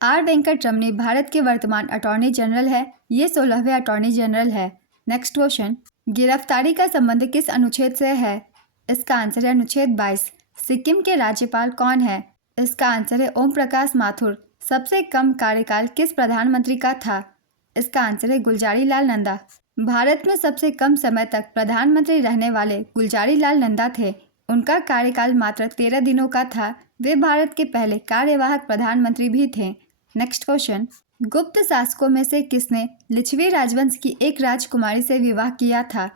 आर वेंकट रमनी भारत के वर्तमान अटॉर्नी जनरल है। ये 16वें अटॉर्नी जनरल है। नेक्स्ट क्वेश्चन, गिरफ्तारी का संबंध किस अनुच्छेद से है? इसका आंसर है अनुच्छेद 22। सिक्किम के राज्यपाल कौन है? इसका आंसर है ओम प्रकाश माथुर। सबसे कम कार्यकाल किस प्रधानमंत्री का था? इसका आंसर है गुलजारी लाल नंदा। भारत में सबसे कम समय तक प्रधानमंत्री रहने वाले गुलजारी लाल नंदा थे। उनका कार्यकाल मात्र 13 दिनों का था। वे भारत के पहले कार्यवाहक प्रधानमंत्री भी थे। नेक्स्ट क्वेश्चन, गुप्त शासकों में से किसने लिच्छवी राजवंश की एक राजकुमारी से विवाह किया था?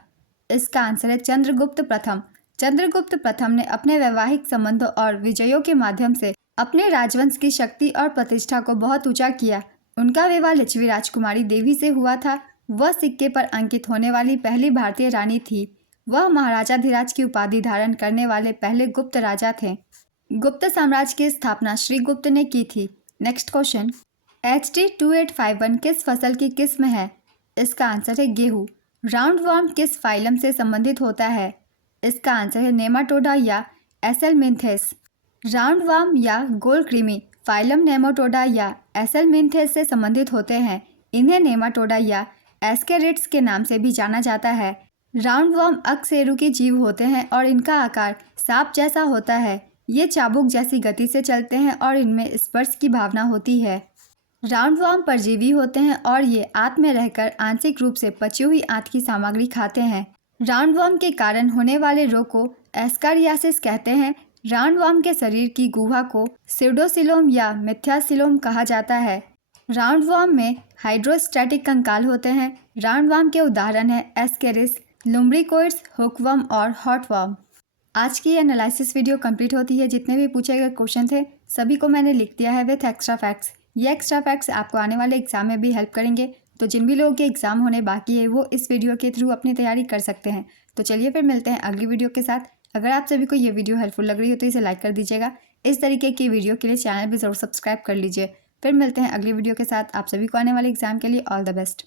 इसका आंसर है चंद्रगुप्त प्रथम। चंद्रगुप्त प्रथम ने अपने वैवाहिक संबंधों और विजयों के माध्यम से अपने राजवंश की शक्ति और प्रतिष्ठा को बहुत ऊंचा किया। उनका विवाह लिच्छवी राजकुमारी देवी से हुआ था। वह सिक्के पर अंकित होने वाली पहली भारतीय रानी थी। वह महाराजाधिराज की उपाधि धारण करने वाले पहले गुप्त राजा थे। गुप्त साम्राज्य की स्थापना श्रीगुप्त ने की थी। नेक्स्ट क्वेश्चन, HD 2851 किस फसल की किस्म है? इसका आंसर है गेहूँ। राउंड वर्म किस फाइलम से संबंधित होता है? इसका आंसर है नेमाटोडा या एसेलमिंथेस। राउंड वर्म या गोल कृमि फाइलम नेमाटोडा या एसेलमिंथेस से संबंधित होते हैं। इन्हें नेमाटोडा या एस्केरिड्स के नाम से भी जाना जाता है। राउंड वर्म अकशेरुकी जीव होते हैं और इनका आकार सांप जैसा होता है। ये चाबुक जैसी गति से चलते हैं और इनमें स्पर्श की भावना होती है। राउंड वर्म परजीवी होते हैं और ये आंत में रहकर आंशिक रूप से पची हुई आंत की सामग्री खाते हैं। राउंड वर्म के कारण होने वाले रोग को एस्कारियासिस कहते हैं। राउंड वर्म के शरीर की गुहा को स्यूडोसिलोम या मिथ्यासिलोम कहा जाता है। राउंड वर्म में हाइड्रोस्टैटिक कंकाल होते हैं। राउंड वर्म के उदाहरण हैं एस्केरिस, लुम्ब्रिकोइड्स, हुकवर्म और हॉटवर्म। आज की एनालिसिस वीडियो कंप्लीट होती है। जितने भी पूछे गए क्वेश्चन थे सभी को मैंने लिख दिया है विथ एक्स्ट्रा फैक्ट्स। ये एक्स्ट्रा फैक्ट्स आपको आने वाले एग्जाम में भी हेल्प करेंगे। तो जिन भी लोगों के एग्जाम होने बाकी है वो इस वीडियो के थ्रू अपनी तैयारी कर सकते हैं। तो चलिए फिर मिलते हैं अगली वीडियो के साथ। अगर आप सभी को ये वीडियो हेल्पफुल लग रही हो तो इसे लाइक कर दीजिएगा। इस तरीके की वीडियो के लिए चैनल भी ज़रूर सब्सक्राइब कर लीजिए। फिर मिलते हैं अगली वीडियो के साथ। आप सभी को आने वाले एग्जाम के लिए ऑल द बेस्ट।